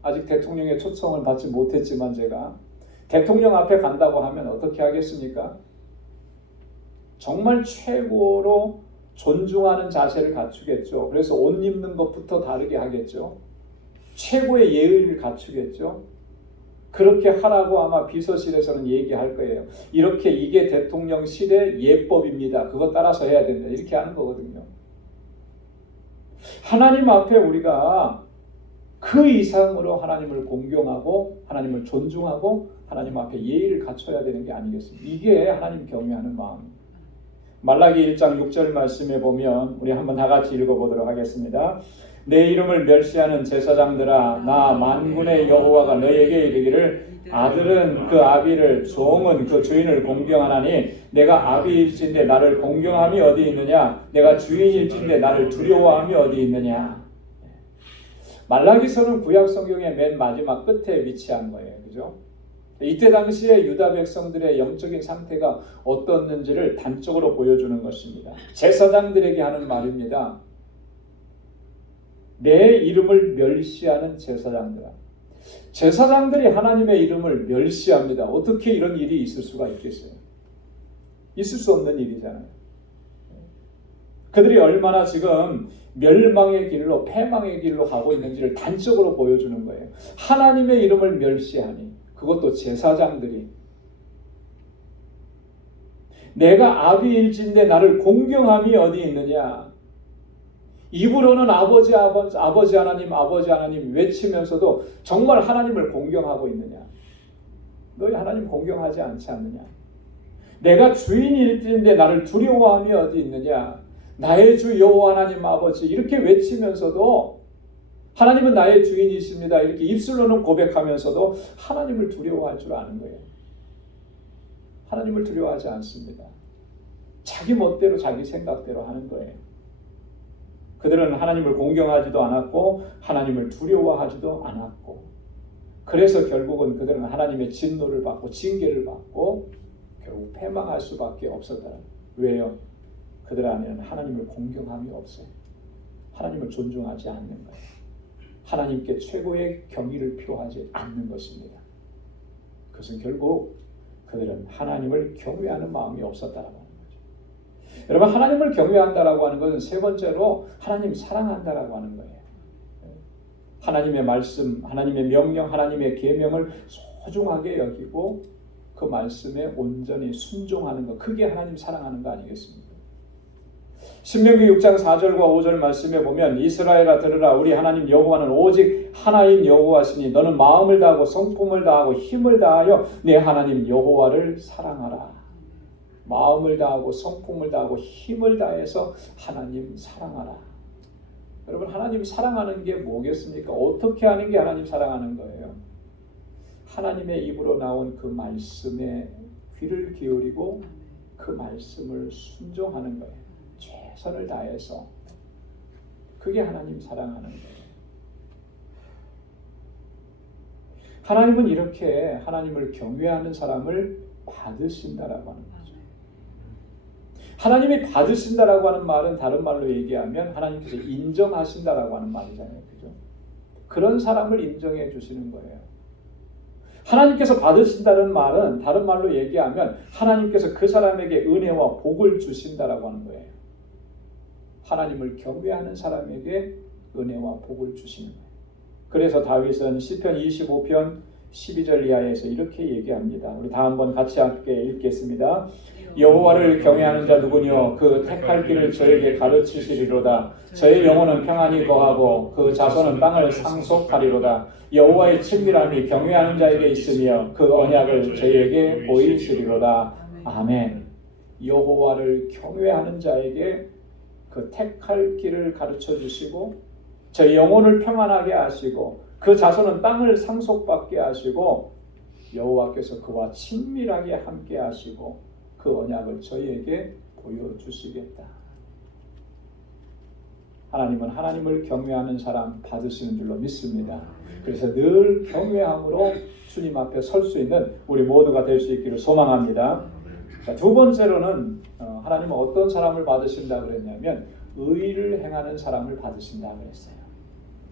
아직 대통령의 초청을 받지 못했지만 제가 대통령 앞에 간다고 하면 어떻게 하겠습니까? 정말 최고로 존중하는 자세를 갖추겠죠. 그래서 옷 입는 것부터 다르게 하겠죠. 최고의 예의를 갖추겠죠. 그렇게 하라고 아마 비서실에서는 얘기할 거예요. 이렇게 이게 대통령실의 예법입니다. 그거 따라서 해야 된다. 이렇게 하는 거거든요. 하나님 앞에 우리가 그 이상으로 하나님을 공경하고 하나님을 존중하고 하나님 앞에 예의를 갖춰야 되는 게 아니겠습니까? 이게 하나님 경외하는 마음입니다. 말라기 1장 6절 말씀에 보면 우리 한번 다 같이 읽어보도록 하겠습니다. 내 이름을 멸시하는 제사장들아, 나 만군의 여호와가 너에게 이르기를 아들은 그 아비를, 종은 그 주인을 공경하나니 내가 아비일진데 나를 공경함이 어디 있느냐? 내가 주인일진데 나를 두려워함이 어디 있느냐? 말라기서는 구약 성경의 맨 마지막 끝에 위치한 거예요. 그죠? 이때 당시에 유다 백성들의 영적인 상태가 어떻는지를 단적으로 보여주는 것입니다. 제사장들에게 하는 말입니다. 내 이름을 멸시하는 제사장들아. 제사장들이 하나님의 이름을 멸시합니다. 어떻게 이런 일이 있을 수가 있겠어요? 있을 수 없는 일이잖아요. 그들이 얼마나 지금 멸망의 길로, 패망의 길로 가고 있는지를 단적으로 보여주는 거예요. 하나님의 이름을 멸시하니, 그것도 제사장들이. 내가 아비일진데 나를 공경함이 어디 있느냐? 입으로는 아버지 하나님 외치면서도 정말 하나님을 공경하고 있느냐? 너희 하나님 공경하지 않지 않느냐? 내가 주인일진데 나를 두려워함이 어디 있느냐? 나의 주 여호와 하나님 아버지, 이렇게 외치면서도 하나님은 나의 주인이십니다, 이렇게 입술로는 고백하면서도 하나님을 두려워할 줄 아는 거예요. 하나님을 두려워하지 않습니다. 자기 멋대로 자기 생각대로 하는 거예요. 그들은 하나님을 공경하지도 않았고 하나님을 두려워하지도 않았고, 그래서 결국은 그들은 하나님의 진노를 받고 징계를 받고 결국 패망할 수밖에 없었다. 왜요? 그들 안에는 하나님을 공경함이 없어요. 하나님을 존중하지 않는 거예요. 하나님께 최고의 경의를 표하지 않는 것입니다. 그것은 결국 그들은 하나님을 경외하는 마음이 없었다라고 하는 거죠. 여러분, 하나님을 경외한다라고 하는 것은 세 번째로 하나님 사랑한다라고 하는 거예요. 하나님의 말씀, 하나님의 명령, 하나님의 계명을 소중하게 여기고 그 말씀에 온전히 순종하는 것, 그게 하나님 사랑하는 거 아니겠습니까? 신명기 6장 4절과 5절 말씀에 보면 이스라엘아 들으라, 우리 하나님 여호와는 오직 하나인 여호와시니 너는 마음을 다하고 성품을 다하고 힘을 다하여 내 하나님 여호와를 사랑하라. 마음을 다하고 성품을 다하고 힘을 다해서 하나님 사랑하라. 여러분, 하나님 사랑하는 게 뭐겠습니까? 어떻게 하는 게 하나님 사랑하는 거예요? 하나님의 입으로 나온 그 말씀에 귀를 기울이고 그 말씀을 순종하는 거예요. 최선을 다해서. 그게 하나님 사랑하는 거예요. 하나님은 이렇게 하나님을 경외하는 사람을 받으신다라고 하는 거죠. 하나님이 받으신다라고 하는 말은 다른 말로 얘기하면 하나님께서 인정하신다라고 하는 말이잖아요. 그죠? 그런 사람을 인정해 주시는 거예요. 하나님께서 받으신다는 말은 다른 말로 얘기하면 하나님께서 그 사람에게 은혜와 복을 주신다라고 하는 거예요. 하나님을 경외하는 사람에게 은혜와 복을 주시는 거예요. 그래서 다윗은 시편 25편 12절 이하에서 이렇게 얘기합니다. 우리 다 한번 같이 함께 읽겠습니다. 여호와를 경외하는 자 누구뇨? 그 택할 길을 저에게 가르치시리로다. 저의 영혼은 평안히 거하고 그 자손은 땅을 상속하리로다. 여호와의 친밀함이 경외하는 자에게 있으며 그 언약을 저에게 보이시리로다. 아멘. 여호와를 경외하는 자에게 그 택할 길을 가르쳐 주시고 저 영혼을 평안하게 하시고 그 자손은 땅을 상속받게 하시고 여호와께서 그와 친밀하게 함께 하시고 그 언약을 저희에게 보여주시겠다. 하나님은 하나님을 경외하는 사람 받으시는 줄로 믿습니다. 그래서 늘 경외함으로 주님 앞에 설 수 있는 우리 모두가 될 수 있기를 소망합니다. 자, 두 번째로는 하나님은 어떤 사람을 받으신다 그랬냐면 의를 행하는 사람을 받으신다 그랬어요.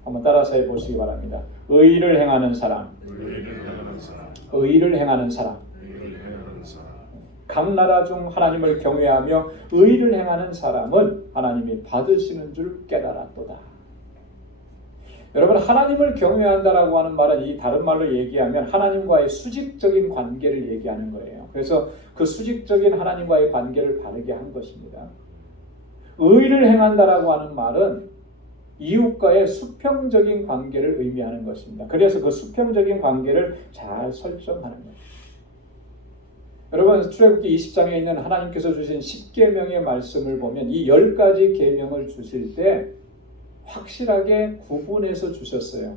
한번 따라서 해보시기 바랍니다. 의를 행하는 사람. 의를 행하는 사람. 각 나라 중 하나님을 경외하며 의를 행하는 사람은 하나님이 받으시는 줄 깨달았도다. 여러분, 하나님을 경외한다라고 하는 말은 이 다른 말로 얘기하면 하나님과의 수직적인 관계를 얘기하는 거예요. 그래서 그 수직적인 하나님과의 관계를 바르게 한 것입니다. 의를 행한다라고 하는 말은 이웃과의 수평적인 관계를 의미하는 것입니다. 그래서 그 수평적인 관계를 잘 설정하는 거예요. 여러분, 출애굽기 20장에 있는 하나님께서 주신 10계명의 말씀을 보면 이 10가지 계명을 주실 때 확실하게 구분해서 주셨어요.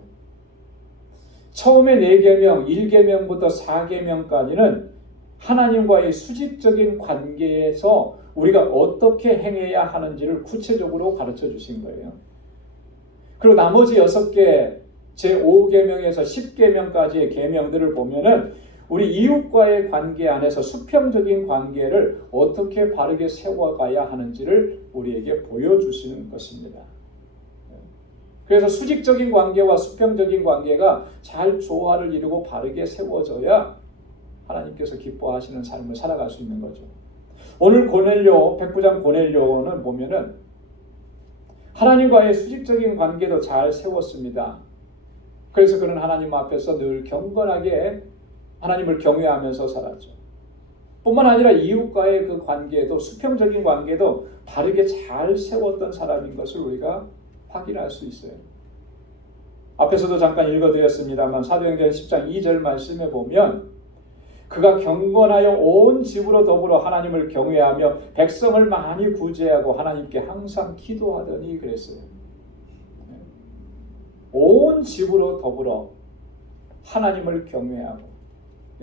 처음에 4계명, 1계명부터 4계명까지는 하나님과의 수직적인 관계에서 우리가 어떻게 행해야 하는지를 구체적으로 가르쳐 주신 거예요. 그리고 나머지 6개 제5계명에서 10계명까지의 계명들을 보면은 우리 이웃과의 관계 안에서 수평적인 관계를 어떻게 바르게 세워가야 하는지를 우리에게 보여주시는 것입니다. 그래서 수직적인 관계와 수평적인 관계가 잘 조화를 이루고 바르게 세워져야 하나님께서 기뻐하시는 삶을 살아갈 수 있는 거죠. 오늘 백부장 고넬료는 보면은 하나님과의 수직적인 관계도 잘 세웠습니다. 그래서 그는 하나님 앞에서 늘 경건하게 하나님을 경외하면서 살았죠. 뿐만 아니라 이웃과의 그 관계도 수평적인 관계도 바르게 잘 세웠던 사람인 것을 우리가 확인할 수 있어요. 앞에서도 잠깐 읽어드렸습니다만 사도행전 10장 2절 말씀에 보면 그가 경건하여 온 집으로 더불어 하나님을 경외하며 백성을 많이 구제하고 하나님께 항상 기도하더니 그랬어요. 온 집으로 더불어 하나님을 경외하고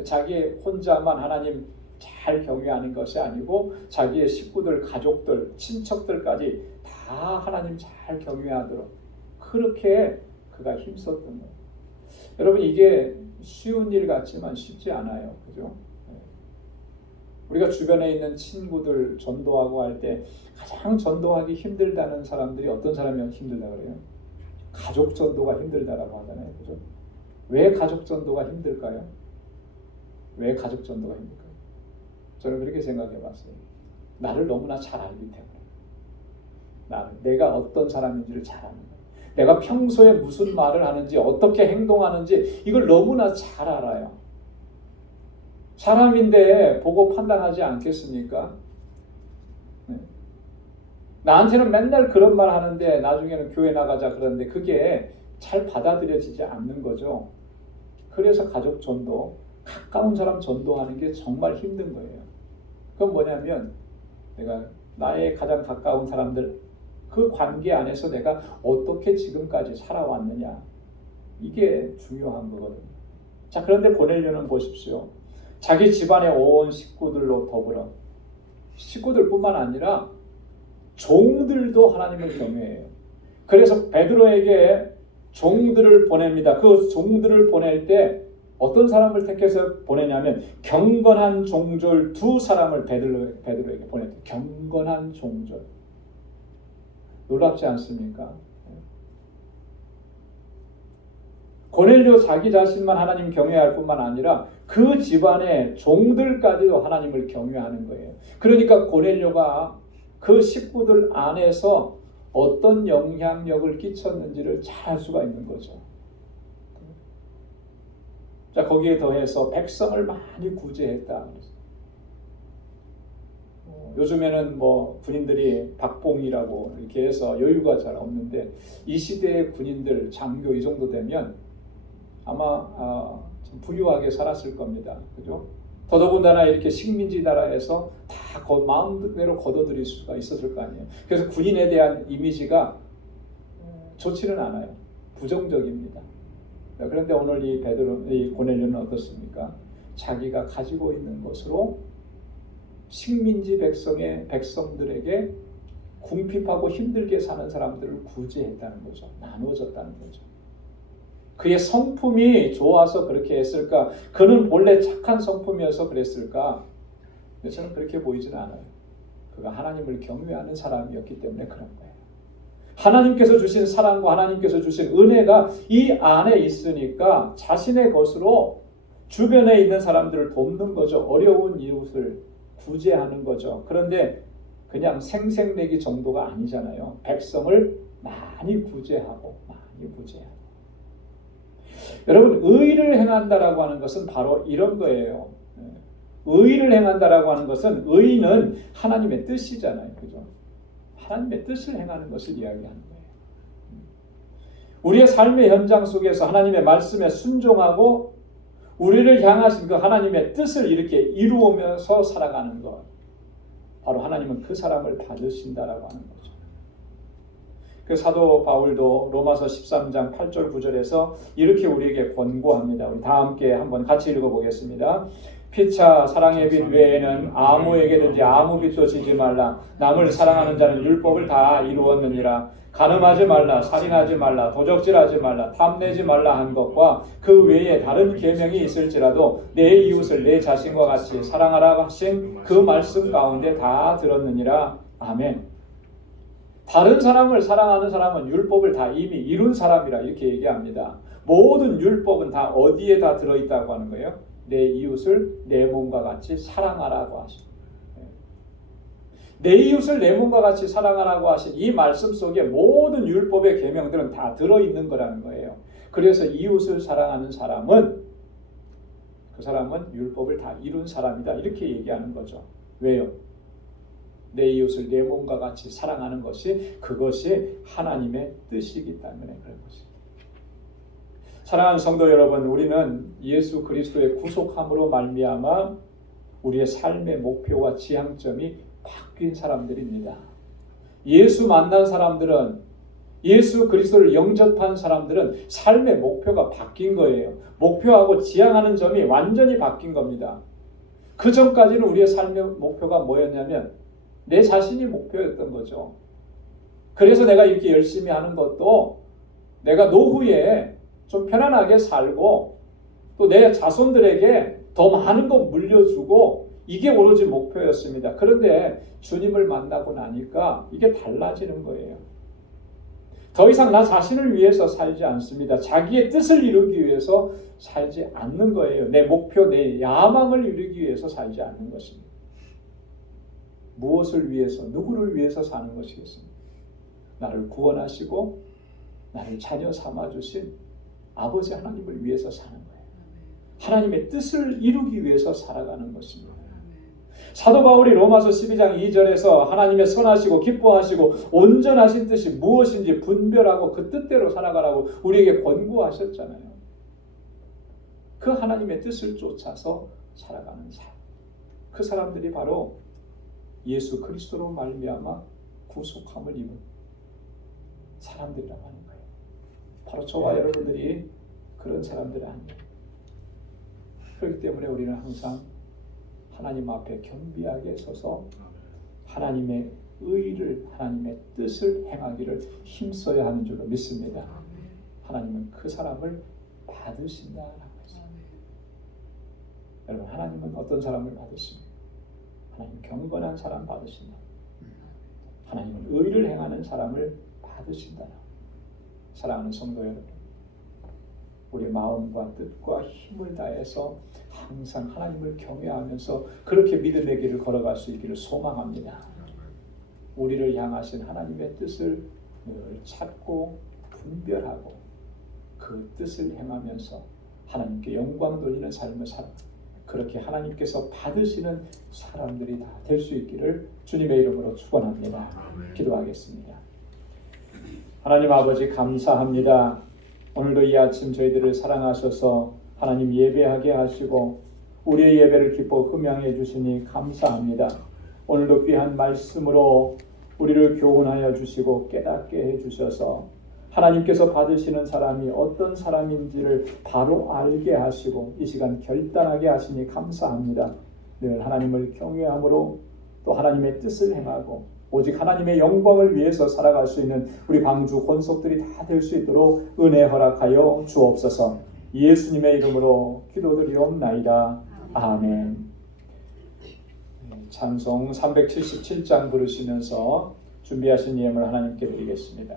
자기 혼자만 하나님 잘 경외하는 것이 아니고 자기의 식구들, 가족들, 친척들까지 다 하나님 잘 경외하도록 그렇게 그가 힘썼던 거예요. 여러분 이게 쉬운 일 같지만 쉽지 않아요. 그죠? 우리가 주변에 있는 친구들 전도하고 할 때 가장 전도하기 힘들다는 사람들이 어떤 사람이 힘들다 그래요? 가족 전도가 힘들다라고 하잖아요. 그죠? 왜 가족 전도가 힘들까요? 왜 가족 전도가 힘들까요? 저는 그렇게 생각해 봤어요. 나를 너무나 잘 알기 때문에. 내가 어떤 사람인지를 잘 아는 거예요. 내가 평소에 무슨 말을 하는지 어떻게 행동하는지 이걸 너무나 잘 알아요. 사람인데 보고 판단하지 않겠습니까? 네. 나한테는 맨날 그런 말 하는데 나중에는 교회 나가자 그러는데 그게 잘 받아들여지지 않는 거죠. 그래서 가족 전도, 가까운 사람 전도하는 게 정말 힘든 거예요. 그건 뭐냐면 내가 나의 가장 가까운 사람들 그 관계 안에서 내가 어떻게 지금까지 살아왔느냐 이게 중요한 거거든요. 자, 그런데 고넬료는 보십시오. 자기 집안의 온 식구들로 더불어 식구들뿐만 아니라 종들도 하나님을 경외해요. 그래서 베드로에게 종들을 보냅니다. 그 종들을 보낼 때 어떤 사람을 택해서 보내냐면 경건한 종졸 2사람을 베드로에게 보냈대요. 경건한 종졸. 놀랍지 않습니까? 고넬료 자기 자신만 하나님 경외할 뿐만 아니라 그 집안의 종들까지도 하나님을 경외하는 거예요. 그러니까 고넬료가 그 식구들 안에서 어떤 영향력을 끼쳤는지를 잘 알 수가 있는 거죠. 자, 거기에 더해서 백성을 많이 구제했다. 요즘에는 뭐 군인들이 박봉이라고 이렇게 해서 여유가 잘 없는데 이 시대의 군인들 장교 이 정도 되면 아마 좀 부유하게 살았을 겁니다. 그죠? 더더군다나 이렇게 식민지 나라에서 다 마음대로 걷어들일 수가 있었을 거 아니에요. 그래서 군인에 대한 이미지가 좋지는 않아요. 부정적입니다. 그런데 오늘 이 고넬료는 어떻습니까? 자기가 가지고 있는 것으로 식민지 백성들에게 궁핍하고 힘들게 사는 사람들을 구제했다는 거죠. 나누어졌다는 거죠. 그의 성품이 좋아서 그렇게 했을까? 그는 본래 착한 성품이어서 그랬을까? 저는 그렇게 보이지는 않아요. 그가 하나님을 경외하는 사람이었기 때문에 그런 거예요. 하나님께서 주신 사랑과 하나님께서 주신 은혜가 이 안에 있으니까 자신의 것으로 주변에 있는 사람들을 돕는 거죠. 어려운 이웃을 구제하는 거죠. 그런데 그냥 생색내기 정도가 아니잖아요. 백성을 많이 구제하고. 여러분, 의를 행한다라고 하는 것은 바로 이런 거예요. 의를 행한다라고 하는 것은 의는 하나님의 뜻이잖아요. 그죠? 하나님의 뜻을 행하는 것을 이야기하는 거예요. 우리의 삶의 현장 속에서 하나님의 말씀에 순종하고 우리를 향하신 그 하나님의 뜻을 이렇게 이루면서 살아가는 것. 바로 하나님은 그 사람을 받으신다라고 하는 거죠. 그 사도 바울도 로마서 13장 8절 9절에서 이렇게 우리에게 권고합니다. 우리 다 함께 한번 같이 읽어보겠습니다. 피차 사랑의 빛 외에는 아무에게든지 아무 빛도 지지 말라. 남을 사랑하는 자는 율법을 다 이루었느니라. 간음하지 말라, 살인하지 말라, 도적질하지 말라, 탐내지 말라 한 것과 그 외에 다른 계명이 있을지라도 내 이웃을 내 자신과 같이 사랑하라 하신 그 말씀 가운데 다 들었느니라. 아멘. 다른 사람을 사랑하는 사람은 율법을 다 이미 이룬 사람이라 이렇게 얘기합니다. 모든 율법은 다 어디에 다 들어있다고 하는 거예요? 내 이웃을 내 몸과 같이 사랑하라고 하십니다. 내 이웃을 내 몸과 같이 사랑하라고 하신 이 말씀 속에 모든 율법의 계명들은 다 들어있는 거라는 거예요. 그래서 이웃을 사랑하는 사람은 그 사람은 율법을 다 이룬 사람이다 이렇게 얘기하는 거죠. 왜요? 내 이웃을 내 몸과 같이 사랑하는 것이 그것이 하나님의 뜻이기 때문에 그런 것입니다. 사랑하는 성도 여러분, 우리는 예수 그리스도의 구속함으로 말미암아 우리의 삶의 목표와 지향점이 바뀐 사람들입니다. 예수 만난 사람들은, 예수 그리스도를 영접한 사람들은 삶의 목표가 바뀐 거예요. 목표하고 지향하는 점이 완전히 바뀐 겁니다. 그 전까지는 우리의 삶의 목표가 뭐였냐면 내 자신이 목표였던 거죠. 그래서 내가 이렇게 열심히 하는 것도 내가 노후에 좀 편안하게 살고 또 내 자손들에게 더 많은 거 물려주고 이게 오로지 목표였습니다. 그런데 주님을 만나고 나니까 이게 달라지는 거예요. 더 이상 나 자신을 위해서 살지 않습니다. 자기의 뜻을 이루기 위해서 살지 않는 거예요. 내 목표, 내 야망을 이루기 위해서 살지 않는 것입니다. 무엇을 위해서, 누구를 위해서 사는 것이겠습니까? 나를 구원하시고 나를 자녀 삼아주신 아버지 하나님을 위해서 사는 거예요. 하나님의 뜻을 이루기 위해서 살아가는 것입니다. 사도 바울이 로마서 12장 2절에서 하나님의 선하시고 기뻐하시고 온전하신 뜻이 무엇인지 분별하고 그 뜻대로 살아가라고 우리에게 권고하셨잖아요. 그 하나님의 뜻을 쫓아서 살아가는 사람, 그 사람들이 바로 예수 그리스도로 말미암아 구속함을 입은 사람들이라고 하는 거예요. 바로 저와 여러분들이 그런 사람들이 아니에요. 그렇기 때문에 우리는 항상 하나님 앞에 겸비하게 서서 하나님의 의를, 하나님의 뜻을 행하기를 힘써야 하는 줄로 믿습니다. 하나님은 그 사람을 받으신다라고 했습니다. 여러분, 하나님은 어떤 사람을 받으십니까? 하나님 경건한 사람 받으신다. 하나님은 의를 행하는 사람을 받으신다. 사랑하는 성도 여러분, 우리 마음과 뜻과 힘을 다해서 항상 하나님을 경외하면서 그렇게 믿음의 길을 걸어갈 수 있기를 소망합니다. 우리를 향하신 하나님의 뜻을 늘 찾고 분별하고 그 뜻을 행하면서 하나님께 영광 돌리는 삶을 살아 그렇게 하나님께서 받으시는 사람들이 다 될 수 있기를 주님의 이름으로 축원합니다. 기도하겠습니다. 하나님 아버지 감사합니다. 오늘도 이 아침 저희들을 사랑하셔서 하나님 예배하게 하시고 우리의 예배를 기뻐 흠양해 주시니 감사합니다. 오늘도 귀한 말씀으로 우리를 교훈하여 주시고 깨닫게 해 주셔서 하나님께서 받으시는 사람이 어떤 사람인지를 바로 알게 하시고 이 시간 결단하게 하시니 감사합니다. 늘 하나님을 경외함으로 또 하나님의 뜻을 행하고 오직 하나님의 영광을 위해서 살아갈 수 있는 우리 방주 권속들이 다 될 수 있도록 은혜 허락하여 주옵소서. 예수님의 이름으로 기도드리옵나이다. 아멘. 찬송 377장 부르시면서 준비하신 예물 하나님께 드리겠습니다.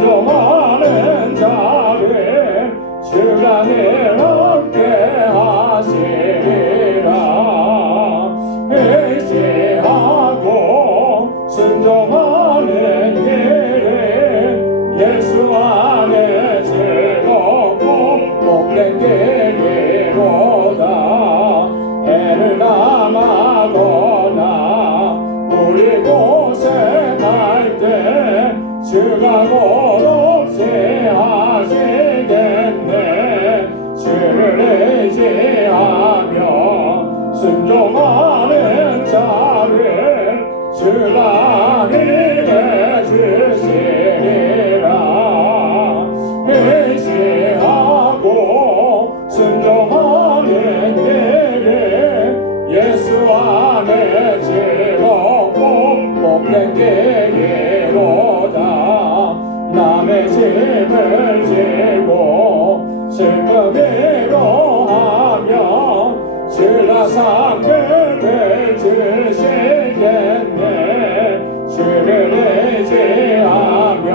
순종하는 자를 이곳에 갈 때 주가 곧 없이 하시겠네. 주를 의지하며 순종하는 자를 주가 이겨 주시리라. 의지하고 순종하는 길은 예수 안에 즐겁고 복된 길이로다. 남의 짐을 지고 슬픔 위로하며 주가 상급을 주시겠네. 주를 의지하며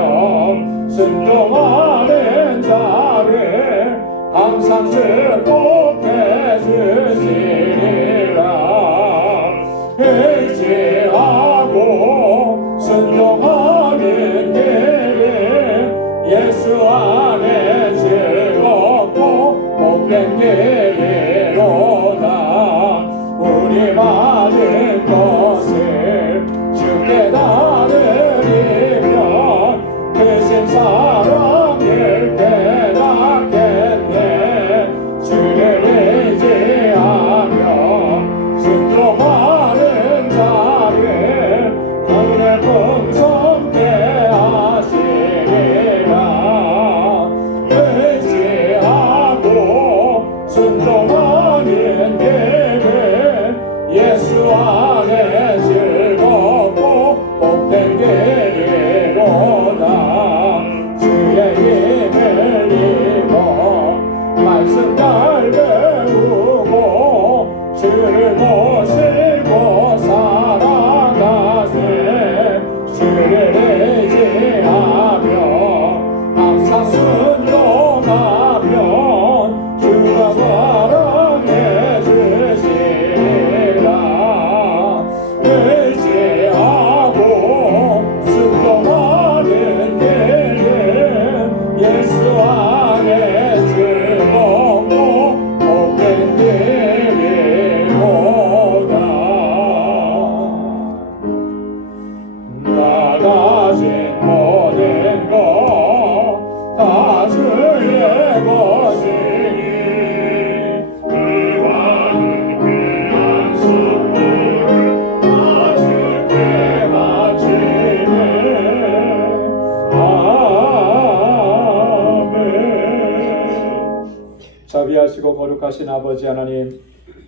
순종하는 자를 항상 축복해 주시리라. 의지하고 순종하는 길은 예수 안에 즐겁고 복된 길이로다. 우리 받은 것을 주께 다 드리면 크신 사랑을 깨닫겠네. 주를 의지하며 순종하는 자를 은혜 풍성케 하시리라. 의지하고 순종하는 길은 예수 안에 즐겁고 복된 길이로다. 주의 힘을 입어 말씀 잘 배우고 주를 모시고 살아가세. 주를 의지하며 항상 순종하면 주가 사랑해 주시리라. 의지하고 순종하는 길은 예수 안에 즐겁고 복된 길이로다. 나 가진 모든 것 다 주의 것이니 그와 은혜한 선물을 다 주께 바치네. 아멘. 자비하시고 거룩하신 아버지 하나님,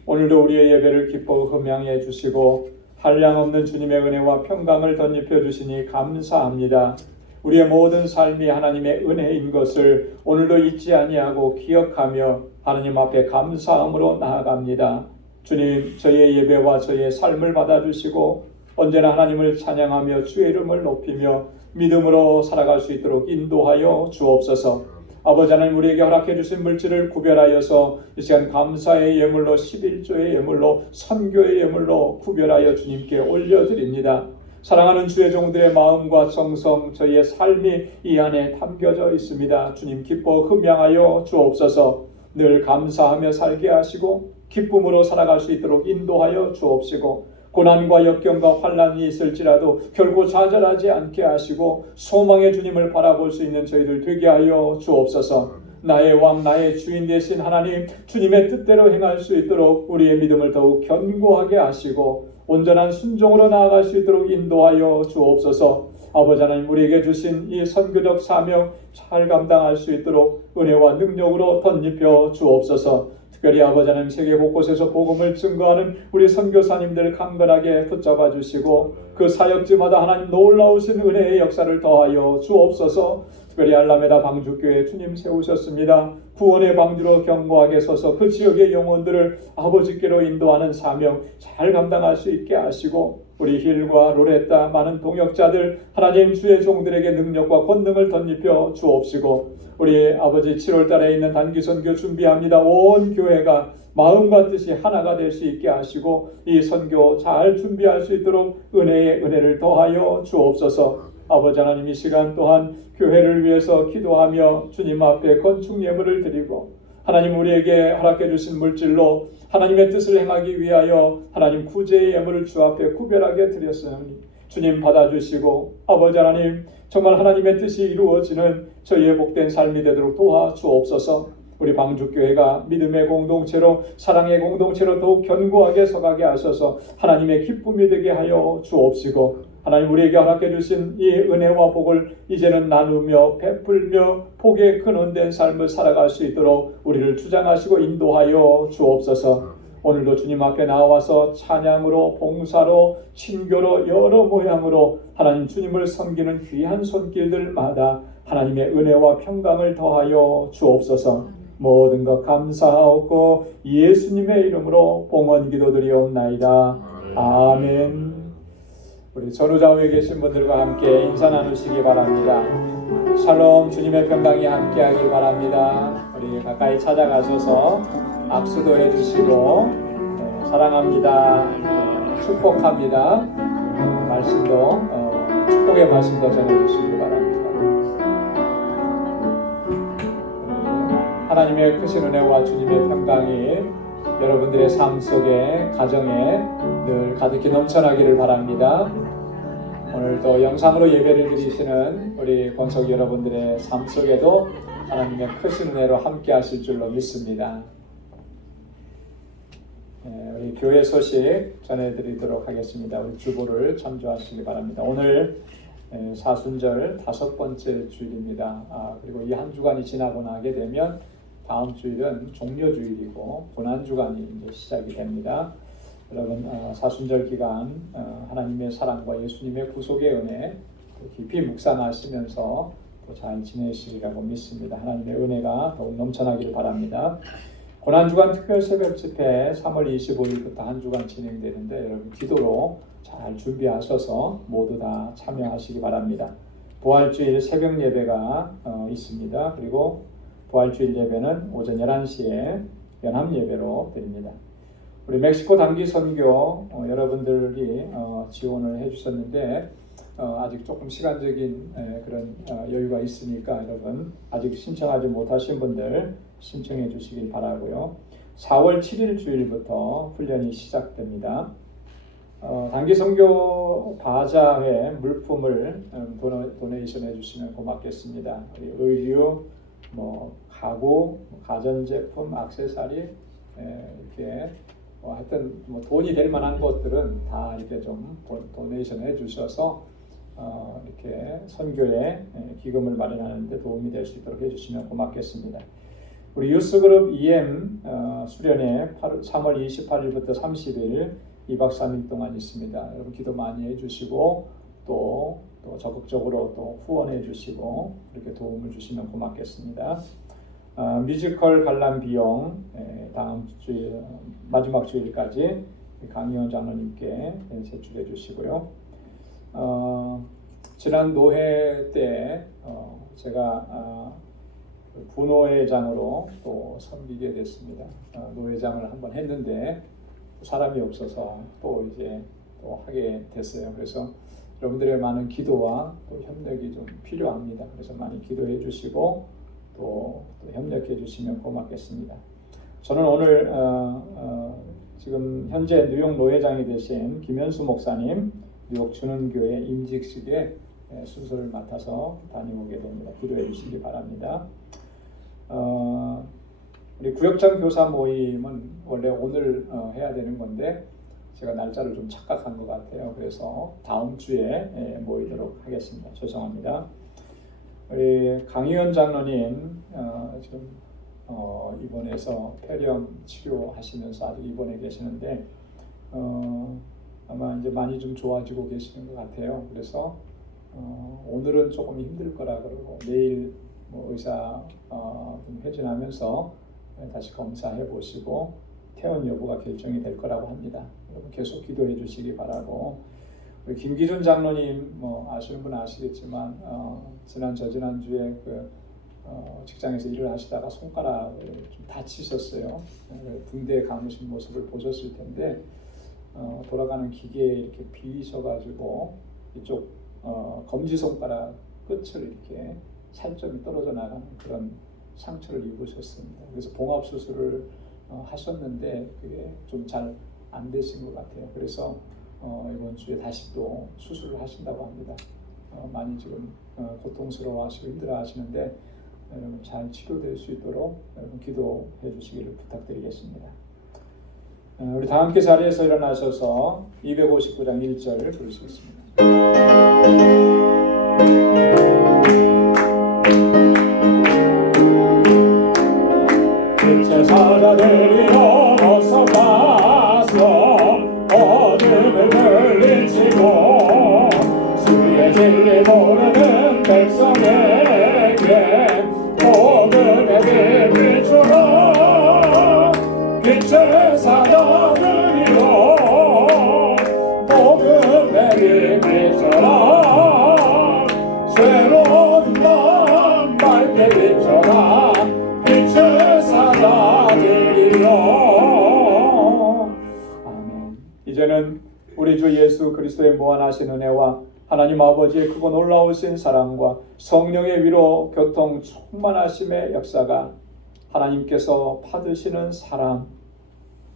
오늘도 우리의 예배를 기뻐 흠양해 주시고 한량없는 주님의 은혜와 평강을 덧입혀 주시니 감사합니다. 우리의 모든 삶이 하나님의 은혜인 것을 오늘도 잊지 아니하고 기억하며 하나님 앞에 감사함으로 나아갑니다. 주님, 저희의 예배와 저희의 삶을 받아주시고 언제나 하나님을 찬양하며 주의 이름을 높이며 믿음으로 살아갈 수 있도록 인도하여 주옵소서. 아버지 하나님, 우리에게 허락해 주신 물질을 구별하여서 이 시간 감사의 예물로, 11조의 예물로, 선교의 예물로 구별하여 주님께 올려드립니다. 사랑하는 주의 종들의 마음과 정성, 저희의 삶이 이 안에 담겨져 있습니다. 주님, 기뻐 흠양하여 주옵소서. 늘 감사하며 살게 하시고 기쁨으로 살아갈 수 있도록 인도하여 주옵시고, 고난과 역경과 환난이 있을지라도 결코 좌절하지 않게 하시고 소망의 주님을 바라볼 수 있는 저희들 되게 하여 주옵소서. 나의 왕, 나의 주인 되신 하나님, 주님의 뜻대로 행할 수 있도록 우리의 믿음을 더욱 견고하게 하시고 온전한 순종으로 나아갈 수 있도록 인도하여 주옵소서. 아버지 하나님, 우리에게 주신 이 선교적 사명 잘 감당할 수 있도록 은혜와 능력으로 덧입혀 주옵소서. 특별히 아버지 하나님, 세계 곳곳에서 복음을 증거하는 우리 선교사님들 강건하게 붙잡아 주시고 그 사역지마다 하나님 놀라우신 은혜의 역사를 더하여 주옵소서. 특별히 알라메다 방주교회 주님 세우셨습니다. 구원의 방주로 견고하게 서서 그 지역의 영혼들을 아버지께로 인도하는 사명 잘 감당할 수 있게 하시고, 우리 힐과 로레타 많은 동역자들 하나님 주의 종들에게 능력과 권능을 덧입혀 주옵시고, 우리 아버지 7월달에 있는 단기선교 준비합니다. 온 교회가 마음과 뜻이 하나가 될 수 있게 하시고 이 선교 잘 준비할 수 있도록 은혜의 은혜를 더하여 주옵소서. 아버지 하나님, 이 시간 또한 교회를 위해서 기도하며 주님 앞에 건축 예물을 드리고 하나님 우리에게 허락해 주신 물질로 하나님의 뜻을 행하기 위하여 하나님 구제의 예물을 주 앞에 구별하게 드렸으니 주님 받아주시고 아버지 하나님 정말 하나님의 뜻이 이루어지는 저희의 복된 삶이 되도록 도와주옵소서. 우리 방주교회가 믿음의 공동체로 사랑의 공동체로 더욱 견고하게 서가게 하셔서 하나님의 기쁨이 되게 하여 주옵시고 하나님 우리에게 허락해 주신 이 은혜와 복을 이제는 나누며 베풀며 복의 근원된 삶을 살아갈 수 있도록 우리를 주장하시고 인도하여 주옵소서. 오늘도 주님 앞에 나와서 찬양으로 봉사로 친교로 여러 모양으로 하나님 주님을 섬기는 귀한 손길들마다 하나님의 은혜와 평강을 더하여 주옵소서. 모든 것 감사하옵고 예수님의 이름으로 봉헌 기도드리옵나이다. 아멘. 우리 전후좌우에 계신 분들과 함께 인사 나누시기 바랍니다. 샬롬, 주님의 평강이 함께하기 바랍니다. 우리 가까이 찾아가셔서 악수도 해주시고 사랑합니다, 축복합니다 말씀도 축복의 말씀도 전해주시기 바랍니다. 하나님의 크신 은혜와 주님의 평강이 여러분들의 삶 속에 가정에 늘 가득히 넘쳐나기를 바랍니다. 오늘도 영상으로 예배를 드리시는 우리 권석 여러분들의 삶 속에도 하나님의 크신 은혜로 함께 하실 줄로 믿습니다. 우리 교회 소식 전해드리도록 하겠습니다. 우리 주보를 참조하시기 바랍니다. 오늘 사순절 5번째 주일입니다. 그리고 이 한 주간이 지나고 나게 되면 다음 주일은 종료주일이고 고난주간이 이제 시작이 됩니다. 여러분 사순절 기간 하나님의 사랑과 예수님의 구속의 은혜 깊이 묵상하시면서 또 잘 지내시리라고 믿습니다. 하나님의 은혜가 더욱 넘쳐나기를 바랍니다. 고난주간 특별 새벽 집회 3월 25일부터 한 주간 진행되는데 여러분 기도로 잘 준비하셔서 모두 다 참여하시기 바랍니다. 부활주일 새벽 예배가 있습니다. 그리고 부활주일 예배는 오전 11시에 연합 예배로 드립니다. 우리 멕시코 단기 선교 여러분들이 지원을 해주셨는데 아직 조금 시간적인 그런 여유가 있으니까 여러분 아직 신청하지 못하신 분들 신청해 주시길 바라고요. 4월 7일 주일부터 훈련이 시작됩니다. 단기 선교 바자회 물품을 도네이션 해주시면 고맙겠습니다. 의류, 가구, 가전제품, 액세서리 이렇게 하여튼 돈이 될 만한 것들은 다 이렇게 좀 도네이션 해주셔서 이렇게 선교에 기금을 마련하는 데 도움이 될 수 있도록 해주시면 고맙겠습니다. 우리 유스그룹 EM 수련회 3월 28일부터 30일 2박 3일 동안 있습니다. 여러분 기도 많이 해주시고 또 적극적으로 또 후원해 주시고 이렇게 도움을 주시면 고맙겠습니다. 뮤지컬 관람 비용 다음 주일 마지막 주일까지 강의원 장로님께 제출해 주시고요. 지난 노회 때 제가 부노회장으로 또 섬기게 됐습니다. 노회장을 한번 했는데 사람이 없어서 또 이제 또 하게 됐어요. 그래서 여러분들의 많은 기도와 또 협력이 좀 필요합니다. 그래서 많이 기도해 주시고 또 협력해 주시면 고맙겠습니다. 저는 오늘 지금 현재 뉴욕 노회장이 되신 김현수 목사님 뉴욕 준원교회 임직식에 순서를 맡아서 다녀오게 됩니다. 기도해 주시기 바랍니다. 우리 구역장 교사 모임은 원래 오늘 해야 되는 건데 제가 날짜를 좀 착각한 것 같아요. 그래서 다음 주에 모이도록 하겠습니다. 죄송합니다. 우리 강희원 장로님 지금 입원해서 폐렴 치료하시면서 아직 입원해 계시는데 아마 이제 많이 좀 좋아지고 계시는 것 같아요. 그래서 오늘은 조금 힘들 거라 그러고 내일 의사 좀 회진하면서 다시 검사해 보시고 퇴원 여부가 결정이 될 거라고 합니다. 여러분 계속 기도해 주시기 바라고. 우리 김기준 장로님 아시는 분은 아시겠지만 지난 저지난주에 직장에서 일을 하시다가 손가락을 좀 다치셨어요. 붕대에 감으신 모습을 보셨을 텐데 돌아가는 기계에 이렇게 비셔가지고 이쪽 검지손가락 끝을 이렇게 살점이 떨어져 나가는 그런 상처를 입으셨습니다. 그래서 봉합 수술을 하셨는데 그게 좀 잘 안 되신 것 같아요. 그래서 이번 주에 다시 또 수술을 하신다고 합니다. 많이 지금 고통스러워하시고 힘들어하시는데 여러분 잘 치료될 수 있도록 여러분 기도해 주시기를 부탁드리겠습니다. 우리 다 함께 자리에서 일어나셔서 259장 1절을 부르시겠습니다. 빛의 사자들이여 어서 가서 어둠을 물리치고 주의 진리 모르는 백성에게 복음의 빛 비추라. 빛의 사자들이여 복음의 빛 비춰라. 새로운 밤 밝게 비춰라. 빛의 사자들이여. 아멘. 이제는 우리 주 예수 그리스도의 무한하신 은혜와 하나님 아버지의 크고 놀라우신 사랑과 성령의 위로 교통 충만하심의 역사가 하나님께서 받으시는 사람,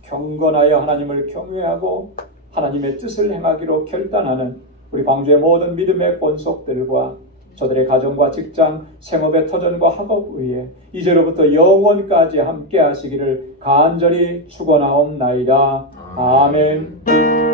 경건하여 하나님을 경외하고 하나님의 뜻을 행하기로 결단하는 우리 방주의 모든 믿음의 권속들과 저들의 가정과 직장, 생업의 터전과 학업 위에 이제로부터 영원까지 함께 하시기를 간절히 축원하옵나이다. 아멘.